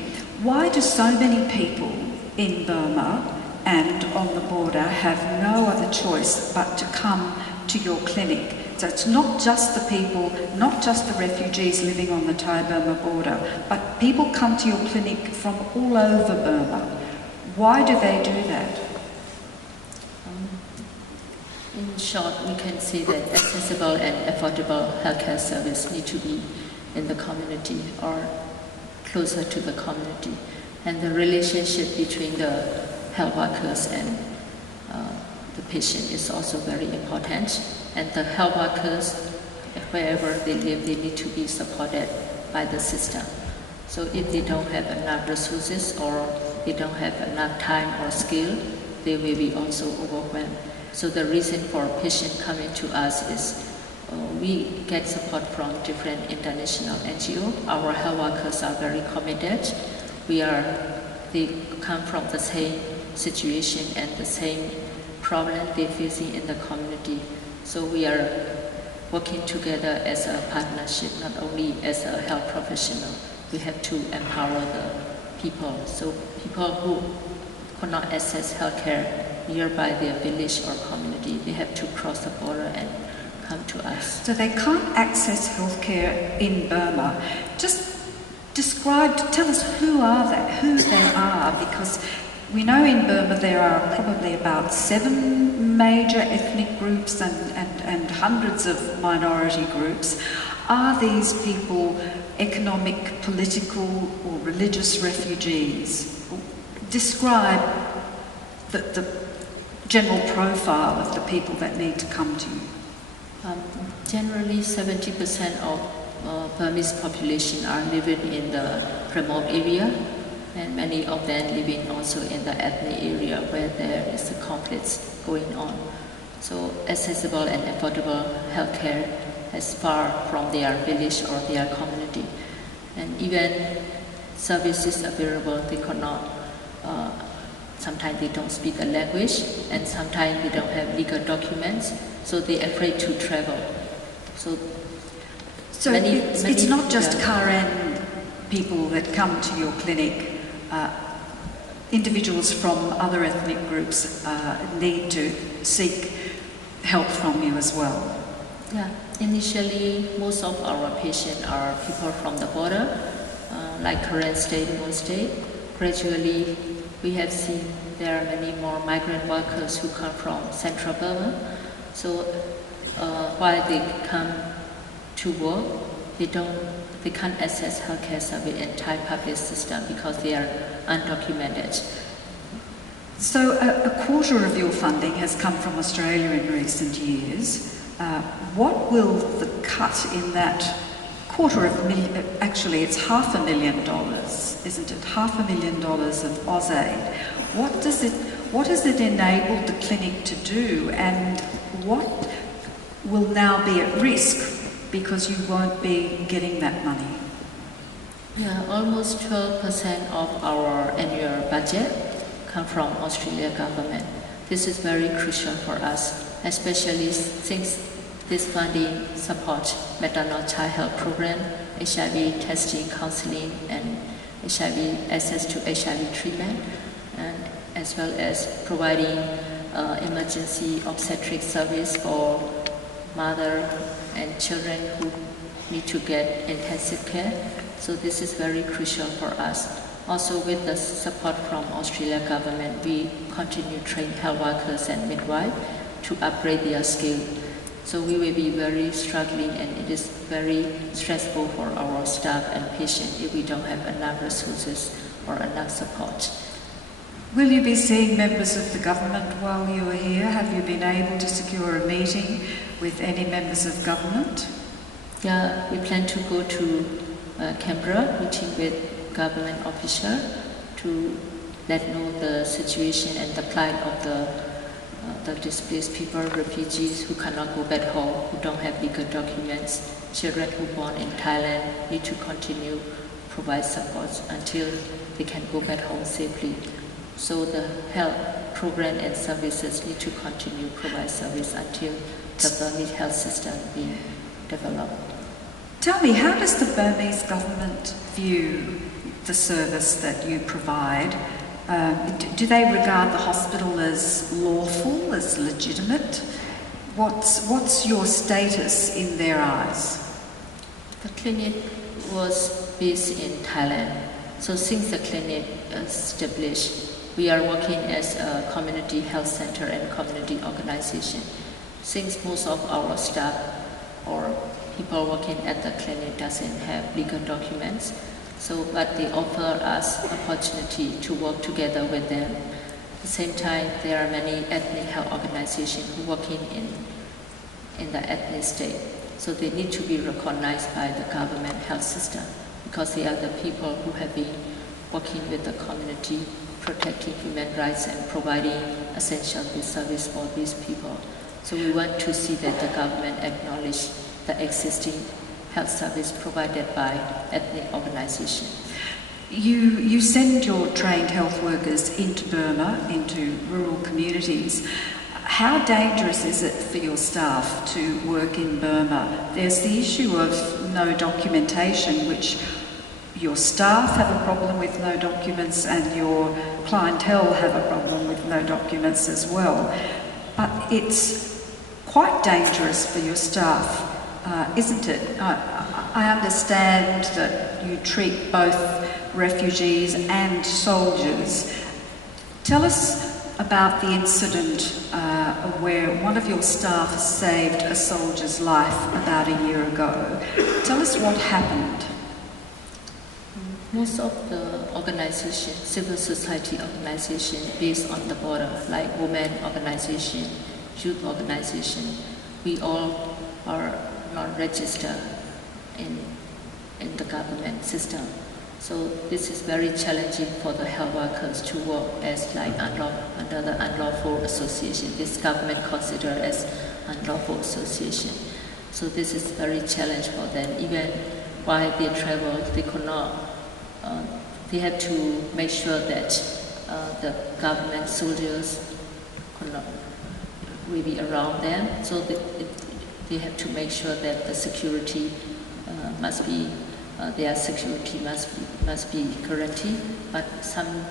Why do so many people in Burma and on the border have no other choice but to come to your clinic? So it's not just the people, not just the refugees living on the Thai-Burma border, but people come to your clinic from all over Burma. Why do they do that? In short, we can say that accessible and affordable healthcare service need to be in the community or closer to the community. And the relationship between the health workers and the patient is also very important. And the health workers, wherever they live, they need to be supported by the system. So if they don't have enough resources or they don't have enough time or skill, they will be also overwhelmed. So the reason for patient coming to us is we get support from different international NGO. Our health workers are very committed. They come from the same situation and the same problem they're facing in the community. So we are working together as a partnership, not only as a health professional. We have to empower the people. So people who could not access healthcare nearby their village or community, they have to cross the border and come to us. So they can't access healthcare in Burma. Just tell us who they are, because we know in Burma there are probably about 7 major ethnic groups and hundreds of minority groups. Are these people economic, political or religious refugees? Describe the general profile of the people that need to come to you. Generally 70% of Burmese population are living in the remote area, and many of them living also in the ethnic area where there is a conflict going on. So accessible and affordable healthcare is far from their village or their community. And even services available, they cannot, sometimes they don't speak a language, and sometimes they don't have legal documents, so they're afraid to travel. So it's not just Karen people that come to your clinic. Individuals from other ethnic groups need to seek help from you as well. Yeah, initially most of our patients are people from the border, like Karen State, Moon State. Gradually, we have seen there are many more migrant workers who come from Central Burma. So while they come to work, they can't access healthcare service in Thai public system because they are undocumented. So a quarter of your funding has come from Australia in recent years. What will the cut in that actually it's $500,000, isn't it? $500,000 of AusAid. What has it enabled the clinic to do, and what will now be at risk because you won't be getting that money? Yeah, almost 12% of our annual budget come from Australia government. This is very crucial for us, especially since this funding supports maternal child health program, HIV testing, counseling, and HIV access to HIV treatment, and as well as providing emergency obstetric service for mother and children who need to get intensive care. So this is very crucial for us. Also, with the support from Australia government, we continue to train health workers and midwives to upgrade their skill. So we will be very struggling, and it is very stressful for our staff and patients if we don't have enough resources or enough support. Will you be seeing members of the government while you are here? Have you been able to secure a meeting with any members of government? Yeah, we plan to go to Canberra, meeting with government official to let know the situation and the plight of the displaced people, refugees who cannot go back home, who don't have legal documents, children who born in Thailand need to continue provide support until they can go back home safely. So the health program and services need to continue provide service until the Burmese health system be developed. Tell me, how does the Burmese government view the service that you provide? Do they regard the hospital as lawful, as legitimate? What's your status in their eyes? The clinic was based in Thailand. So since the clinic established, we are working as a community health center and community organization. Since most of our staff or people working at the clinic doesn't have legal documents, but they offer us opportunity to work together with them. At the same time, there are many ethnic health organizations who working in the ethnic state. So they need to be recognized by the government health system because they are the people who have been working with the community, protecting human rights and providing essential service for these people. So we want to see that the government acknowledge the existing health service provided by ethnic organizations. You send your trained health workers into Burma, into rural communities. How dangerous is it for your staff to work in Burma? There's the issue of no documentation, which your staff have a problem with no documents and your clientele have a problem with no documents as well. But it's quite dangerous for your staff, isn't it? I understand that you treat both refugees and soldiers. Tell us about the incident where one of your staff saved a soldier's life about a year ago. Tell us what happened. Most of the organizations, civil society organizations based on the border, like women organization, youth organization, we all are not registered in the government system. So this is very challenging for the health workers to work as under the unlawful association. This government consider as unlawful association. So this is very challenging for them. Even while they travel, they could not. They have to make sure that the government soldiers will be around them. So they have to make sure that the security must be. Their security must be guaranteed, but some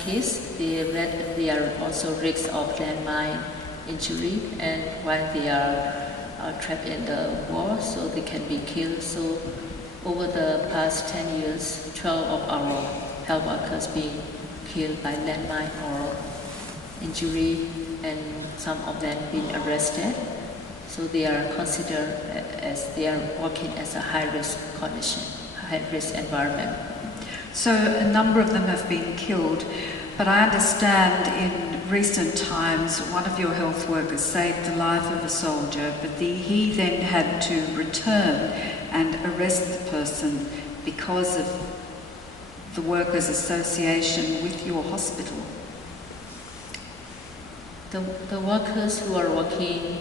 case they are also risk of landmine injury, and while they are trapped in the war, so they can be killed. So over the past 10 years, 12 of our health workers being killed by landmine or injury, and some of them being arrested. So they are considered as they are working as a high-risk condition, high-risk environment. So a number of them have been killed, but I understand in recent times one of your health workers saved the life of a soldier, but he then had to return and arrest the person because of the workers' association with your hospital. The workers who are working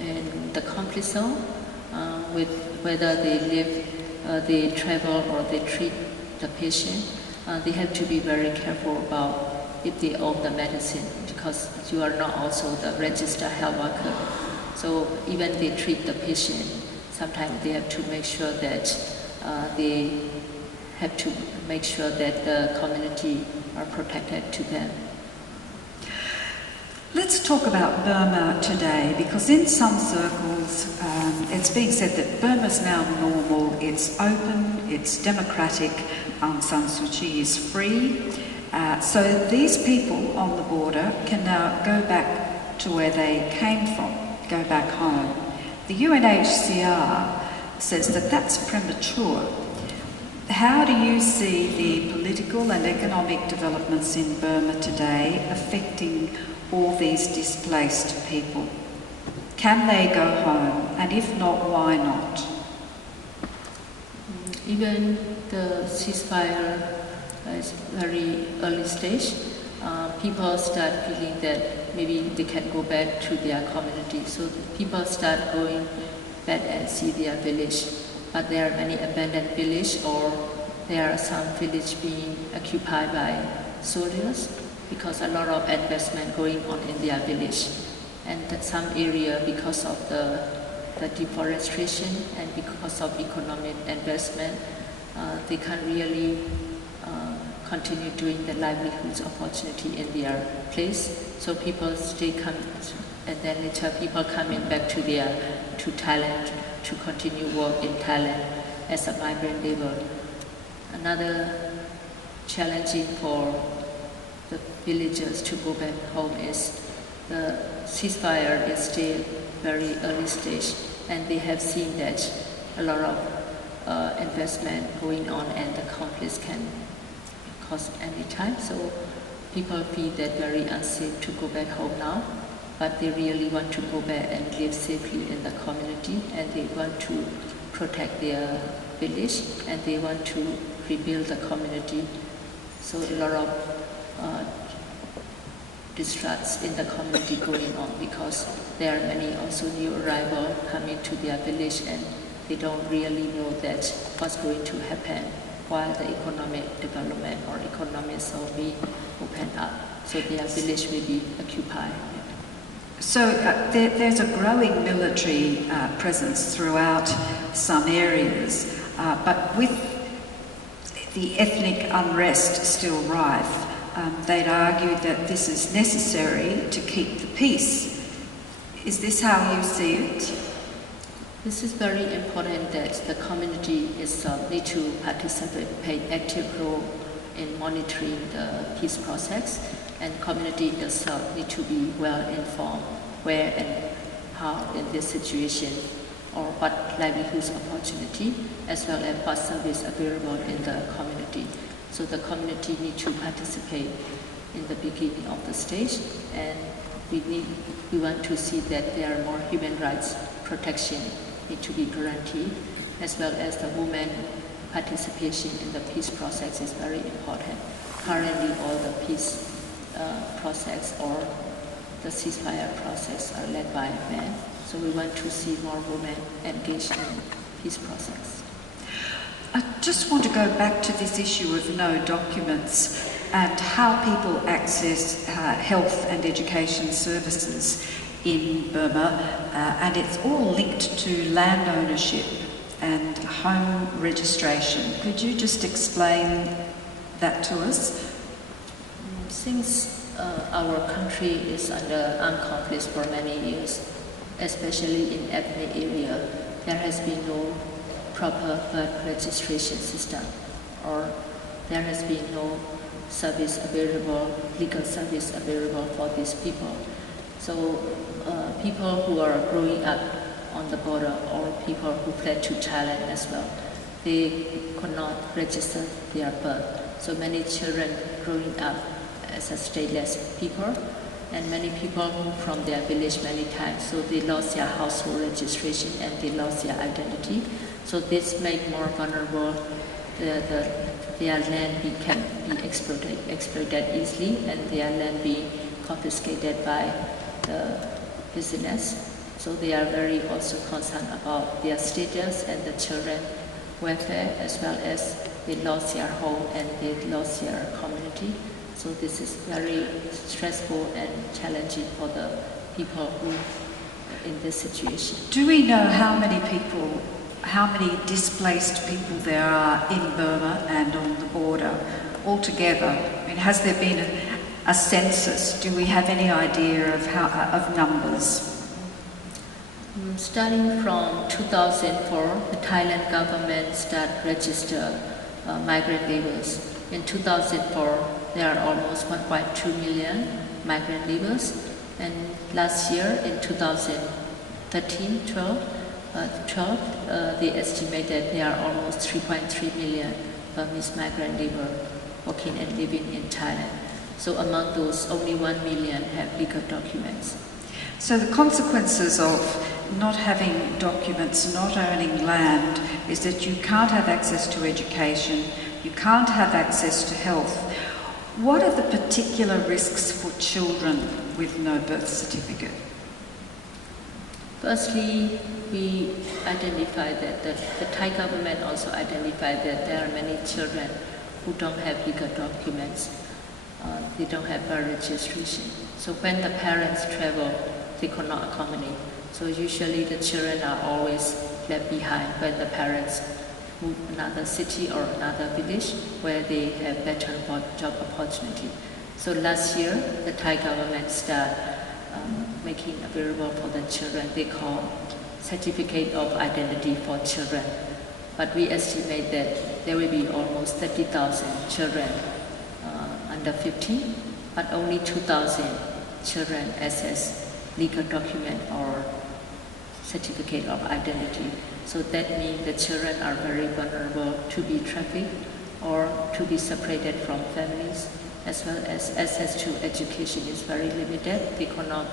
in the conflict zone, with whether they live, they travel or they treat the patient. They have to be very careful about if they own the medicine, because you are not also the registered health worker. So even they treat the patient, sometimes they have to make sure that they have to make sure that the community are protected to them. Let's talk about Burma today, because in some circles it's being said that Burma's now normal, it's open, it's democratic, Aung San Suu Kyi is free. So these people on the border can now go back to where they came from, go back home. The UNHCR says that that's premature. How do you see the political and economic developments in Burma today affecting all these displaced people? Can they go home? And if not, why not? Even the ceasefire is very early stage. People start feeling that maybe they can go back to their community. So people start going back and see their village. But there are many abandoned villages, or there are some villages being occupied by soldiers, because a lot of investment going on in their village. And that some area, because of the deforestation and because of economic investment, they can't really continue doing the livelihoods opportunity in their place. So people stay come, and then later people coming back to Thailand to continue work in Thailand as a migrant labor. Another challenging for the villagers to go back home is the ceasefire is still very early stage, and they have seen that a lot of investment going on and the conflicts can cause any time. So people feel that very unsafe to go back home now, but they really want to go back and live safely in the community, and they want to protect their village, and they want to rebuild the community. So a lot of distrust in the community going on, because there are many also new arrivals coming to their village, and they don't really know that what's going to happen while the economic development or economies will be opened up. So their village will be occupied. So there's a growing military presence throughout some areas, but with the ethnic unrest still rife, they'd argue that this is necessary to keep the peace. Is this how you see it? This is very important that the community itself need to participate, play active role in monitoring the peace process, and community itself need to be well informed where and how in this situation, or what livelihoods opportunity, as well as what service available in the community. So the community need to participate in the beginning of the stage, and we want to see that there are more human rights protection need to be guaranteed, as well as the women participation in the peace process is very important. Currently, all the peace process or the ceasefire process are led by men, so we want to see more women engaged in peace process. I just want to go back to this issue of no documents and how people access health and education services in Burma, and it's all linked to land ownership and home registration. Could you just explain that to us? Since our country is under armed conflict for many years, especially in ethnic area, there has been no proper birth registration system, or there has been no service available, legal service available for these people. So people who are growing up on the border, or people who fled to Thailand as well, they could not register their birth. So many children growing up as a stateless people, and many people move from their village many times, so they lost their household registration and they lost their identity. So this make more vulnerable their land can be exploited easily, and their land being confiscated by the business So they are very also concerned about their status and the children welfare, as well as they lost their home and they lost their community. So this is very stressful and challenging for the people who are in this situation. Do we know how many people, how many displaced people there are in Burma and on the border altogether? I mean, has there been a census? Do we have any idea of numbers? Starting from 2004, the Thailand government started register migrant laborers. In 2004, there are almost 1.2 million migrant laborers, and last year in 2013-12, they estimated there are almost 3.3 million Burmese migrant labor working and living in Thailand. So among those, only 1 million have legal documents. So the consequences of not having documents, not owning land, is that you can't have access to education, you can't have access to health. What are the particular risks for children with no birth certificate? Firstly, we identified that the Thai government also identified that there are many children who don't have legal documents. They don't have birth registration. So when the parents travel, they cannot accommodate. So usually the children are always left behind when the parents move another city or another village where they have better job opportunity. So last year, the Thai government started making available for the children, they call certificate of identity for children. But we estimate that there will be almost 30,000 children under 15, but only 2,000 children access legal document or certificate of identity. So that means the children are very vulnerable to be trafficked or to be separated from families, as well as access to education is very limited. They cannot,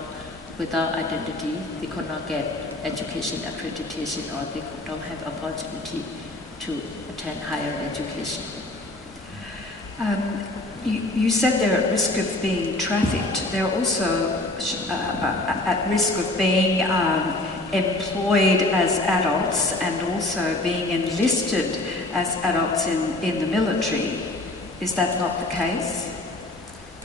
without identity, they cannot get education accreditation, or they don't have opportunity to attend higher education. You said they're at risk of being trafficked. They're also at risk of being employed as adults and also being enlisted as adults in the military. Is that not the case?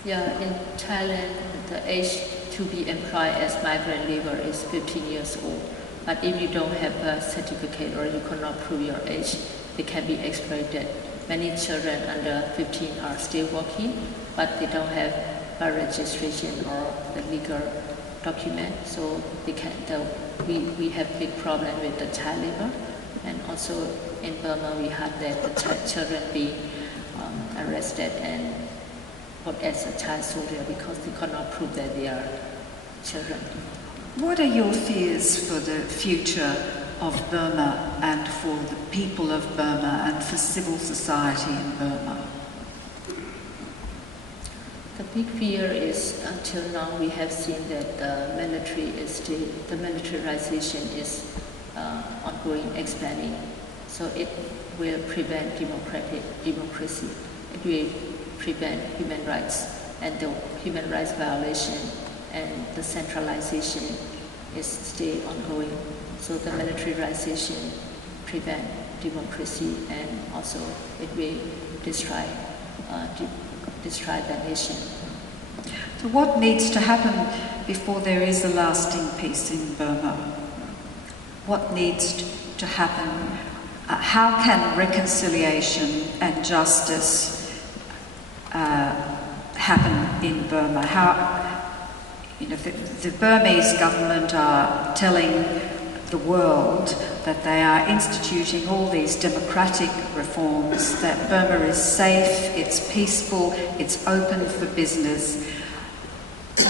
Yeah, in Thailand, the age to be employed as migrant labor is 15 years old. But if you don't have a certificate or you cannot prove your age, they can be exploited. Many children under 15 are still working, but they don't have a registration or the legal document, so they can. We have big problem with the child labor, and also in Burma we had that the children be arrested and put as a child soldier because they cannot prove that they are children. What are your fears for the future of Burma and for the people of Burma and for civil society in Burma? The big fear is, until now we have seen that the militarization is ongoing, expanding. So it will prevent democracy. It will prevent human rights, and the human rights violation and the centralization is still ongoing. So the militarization prevent democracy, and also it will destroy the nation. So what needs to happen before there is a lasting peace in Burma? What needs to happen? How can reconciliation and justice happen in Burma? The Burmese government are telling the world that they are instituting all these democratic reforms, that Burma is safe, it's peaceful, it's open for business.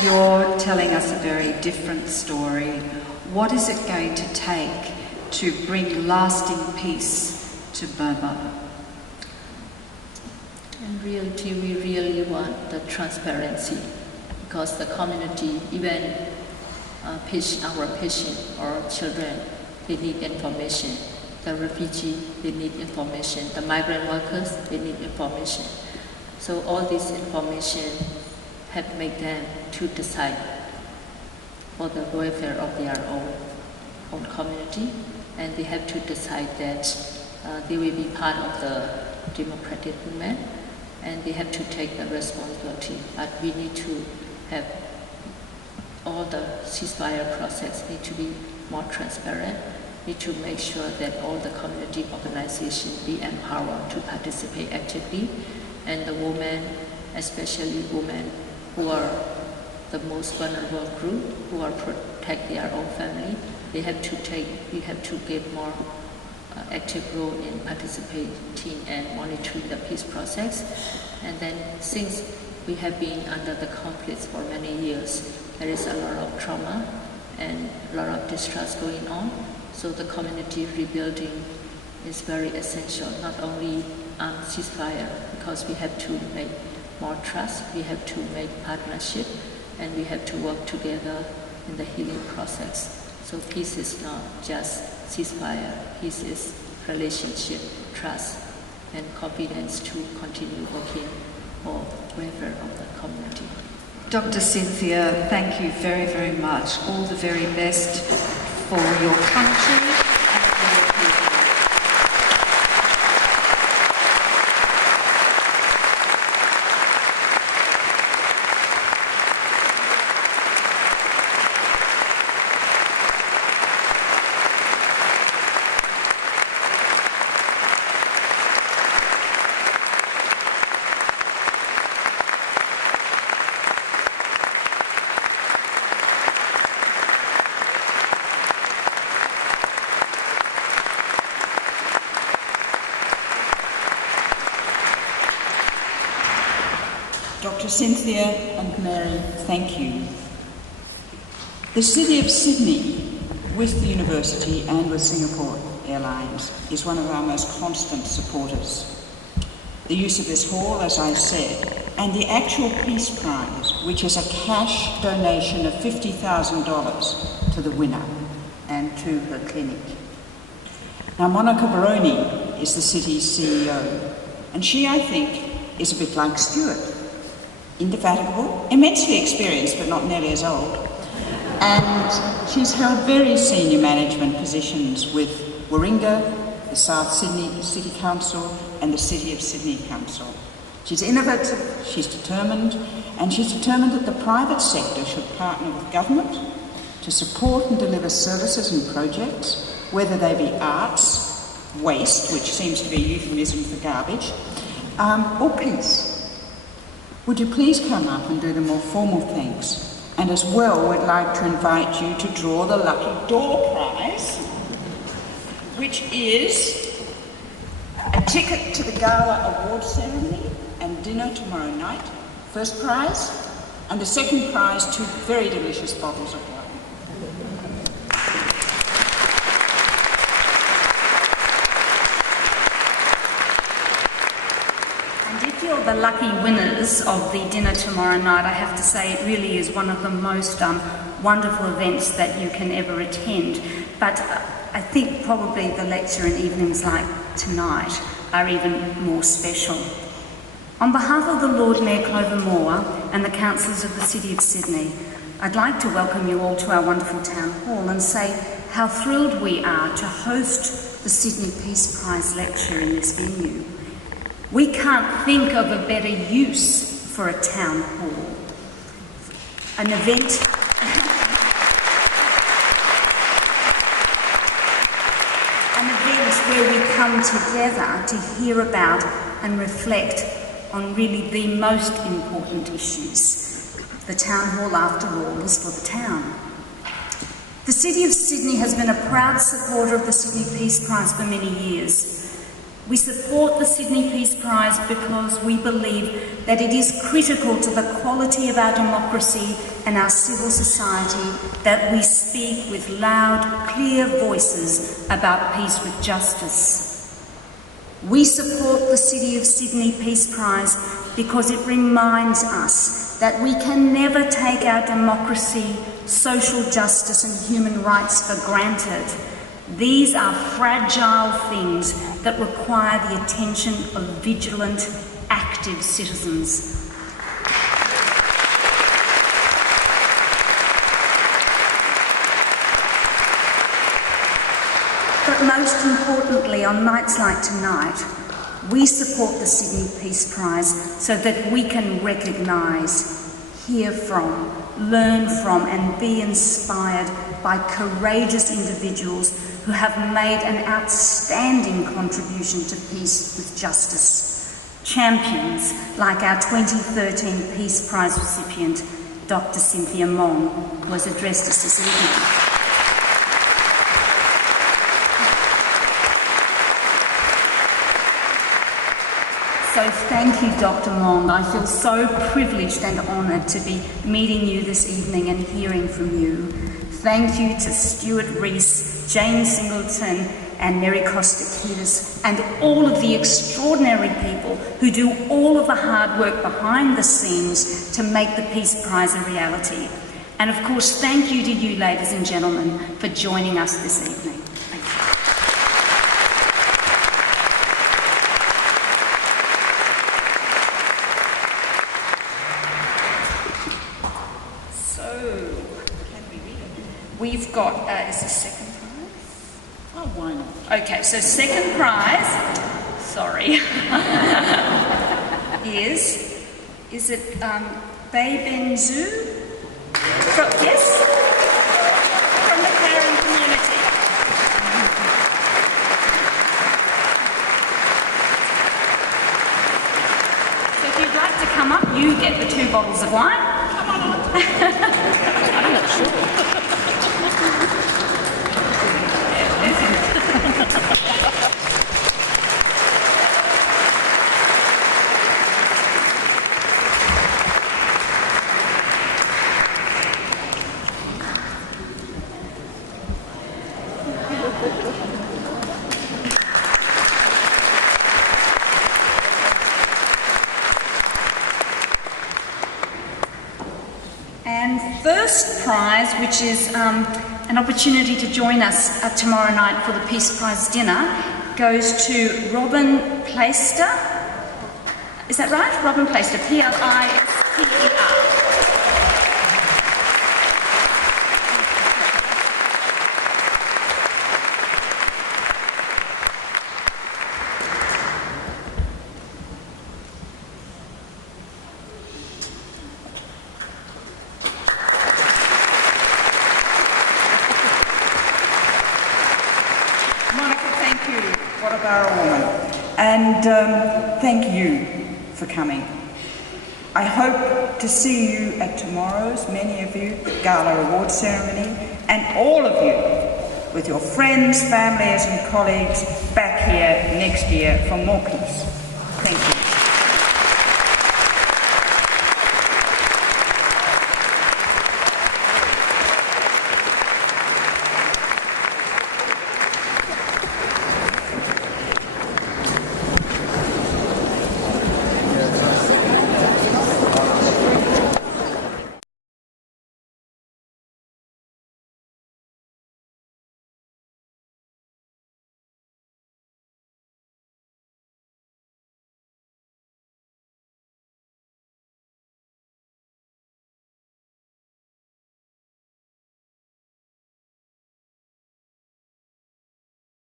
You're telling us a very different story. What is it going to take to bring lasting peace to Burma? In reality, we really want the transparency, because the community, even our patient or children, they need information. The refugee, they need information. The migrant workers, they need information. So all this information have made them to decide for the welfare of their own community, and they have to decide that they will be part of the democratic movement, and they have to take the responsibility. But we need to have all the ceasefire process need to be more transparent. We need to make sure that all the community organizations be empowered to participate actively, and the women, especially women who are the most vulnerable group, who are protect their own family, we have to give more active role in participating and monitoring the peace process. And then since we have been under the conflicts for many years, there is a lot of trauma and a lot of distrust going on. So the community rebuilding is very essential, not only on ceasefire, because we have to make more trust, we have to make partnership, and we have to work together in the healing process. So peace is not just ceasefire, peace is relationship, trust, and confidence to continue working for welfare of the community. Dr. Cynthia, thank you very, very much. All the very best for your country and for your people. Dr. Cynthia and Mary, thank you. The City of Sydney, with the University and with Singapore Airlines, is one of our most constant supporters. The use of this hall, as I said, and the actual Peace Prize, which is a cash donation of $50,000 to the winner and to her clinic. Now, Monica Baroni is the city's CEO, and she, I think, is a bit like Stuart. Indefatigable, immensely experienced but not nearly as old, and she's held very senior management positions with Warringah, the South Sydney City Council and the City of Sydney Council. She's innovative, she's determined, and she's determined that the private sector should partner with government to support and deliver services and projects, whether they be arts, waste, which seems to be a euphemism for garbage, or peace. Would you please come up and do the more formal things? And as well, we'd like to invite you to draw the lucky door prize, which is a ticket to the gala award ceremony and dinner tomorrow night, first prize, and the second prize, 2 very delicious bottles of wine. The lucky winners of the dinner tomorrow night, I have to say it really is one of the most wonderful events that you can ever attend. But I think probably the lecture and evenings like tonight are even more special. On behalf of the Lord Mayor Clover Moore and the councillors of the City of Sydney, I'd like to welcome you all to our wonderful town hall and say how thrilled we are to host the Sydney Peace Prize lecture in this venue. We can't think of a better use for a town hall. An event where we come together to hear about and reflect on really the most important issues. The town hall, after all, is for the town. The City of Sydney has been a proud supporter of the Sydney Peace Prize for many years. We support the Sydney Peace Prize because we believe that it is critical to the quality of our democracy and our civil society that we speak with loud, clear voices about peace with justice. We support the City of Sydney Peace Prize because it reminds us that we can never take our democracy, social justice and human rights for granted. These are fragile things that require the attention of vigilant, active citizens. but most importantly, on nights like tonight, we support the Sydney Peace Prize so that we can recognise, hear from, learn from and be inspired by courageous individuals who have made an outstanding contribution to peace with justice. Champions like our 2013 Peace Prize recipient, Dr. Cynthia Maung, who has addressed us this evening. So thank you, Dr. Maung. I feel so privileged and honoured to be meeting you this evening and hearing from you. Thank you to Stuart Rees, Jane Singleton and Mary Costa-Kiedis and all of the extraordinary people who do all of the hard work behind the scenes to make the Peace Prize a reality. And of course, thank you to you, ladies and gentlemen, for joining us this evening. Thank you. We've got, is this second prize? Oh, why not? Okay, so second prize, sorry, is it Bay Benzu? Yes? From the Karen community. So if you'd like to come up, you get the 2 bottles of wine. Come on. I'm not sure. And first prize, which is an opportunity to join us tomorrow night for the Peace Prize dinner, goes to Robin Plaister. Is that right? Robin Plaister, P-L-I-S-T-E-R. And thank you for coming. I hope to see you at tomorrow's, many of you, Gala Award ceremony, and all of you, with your friends, families and colleagues, back here next year for more peace. Thank you.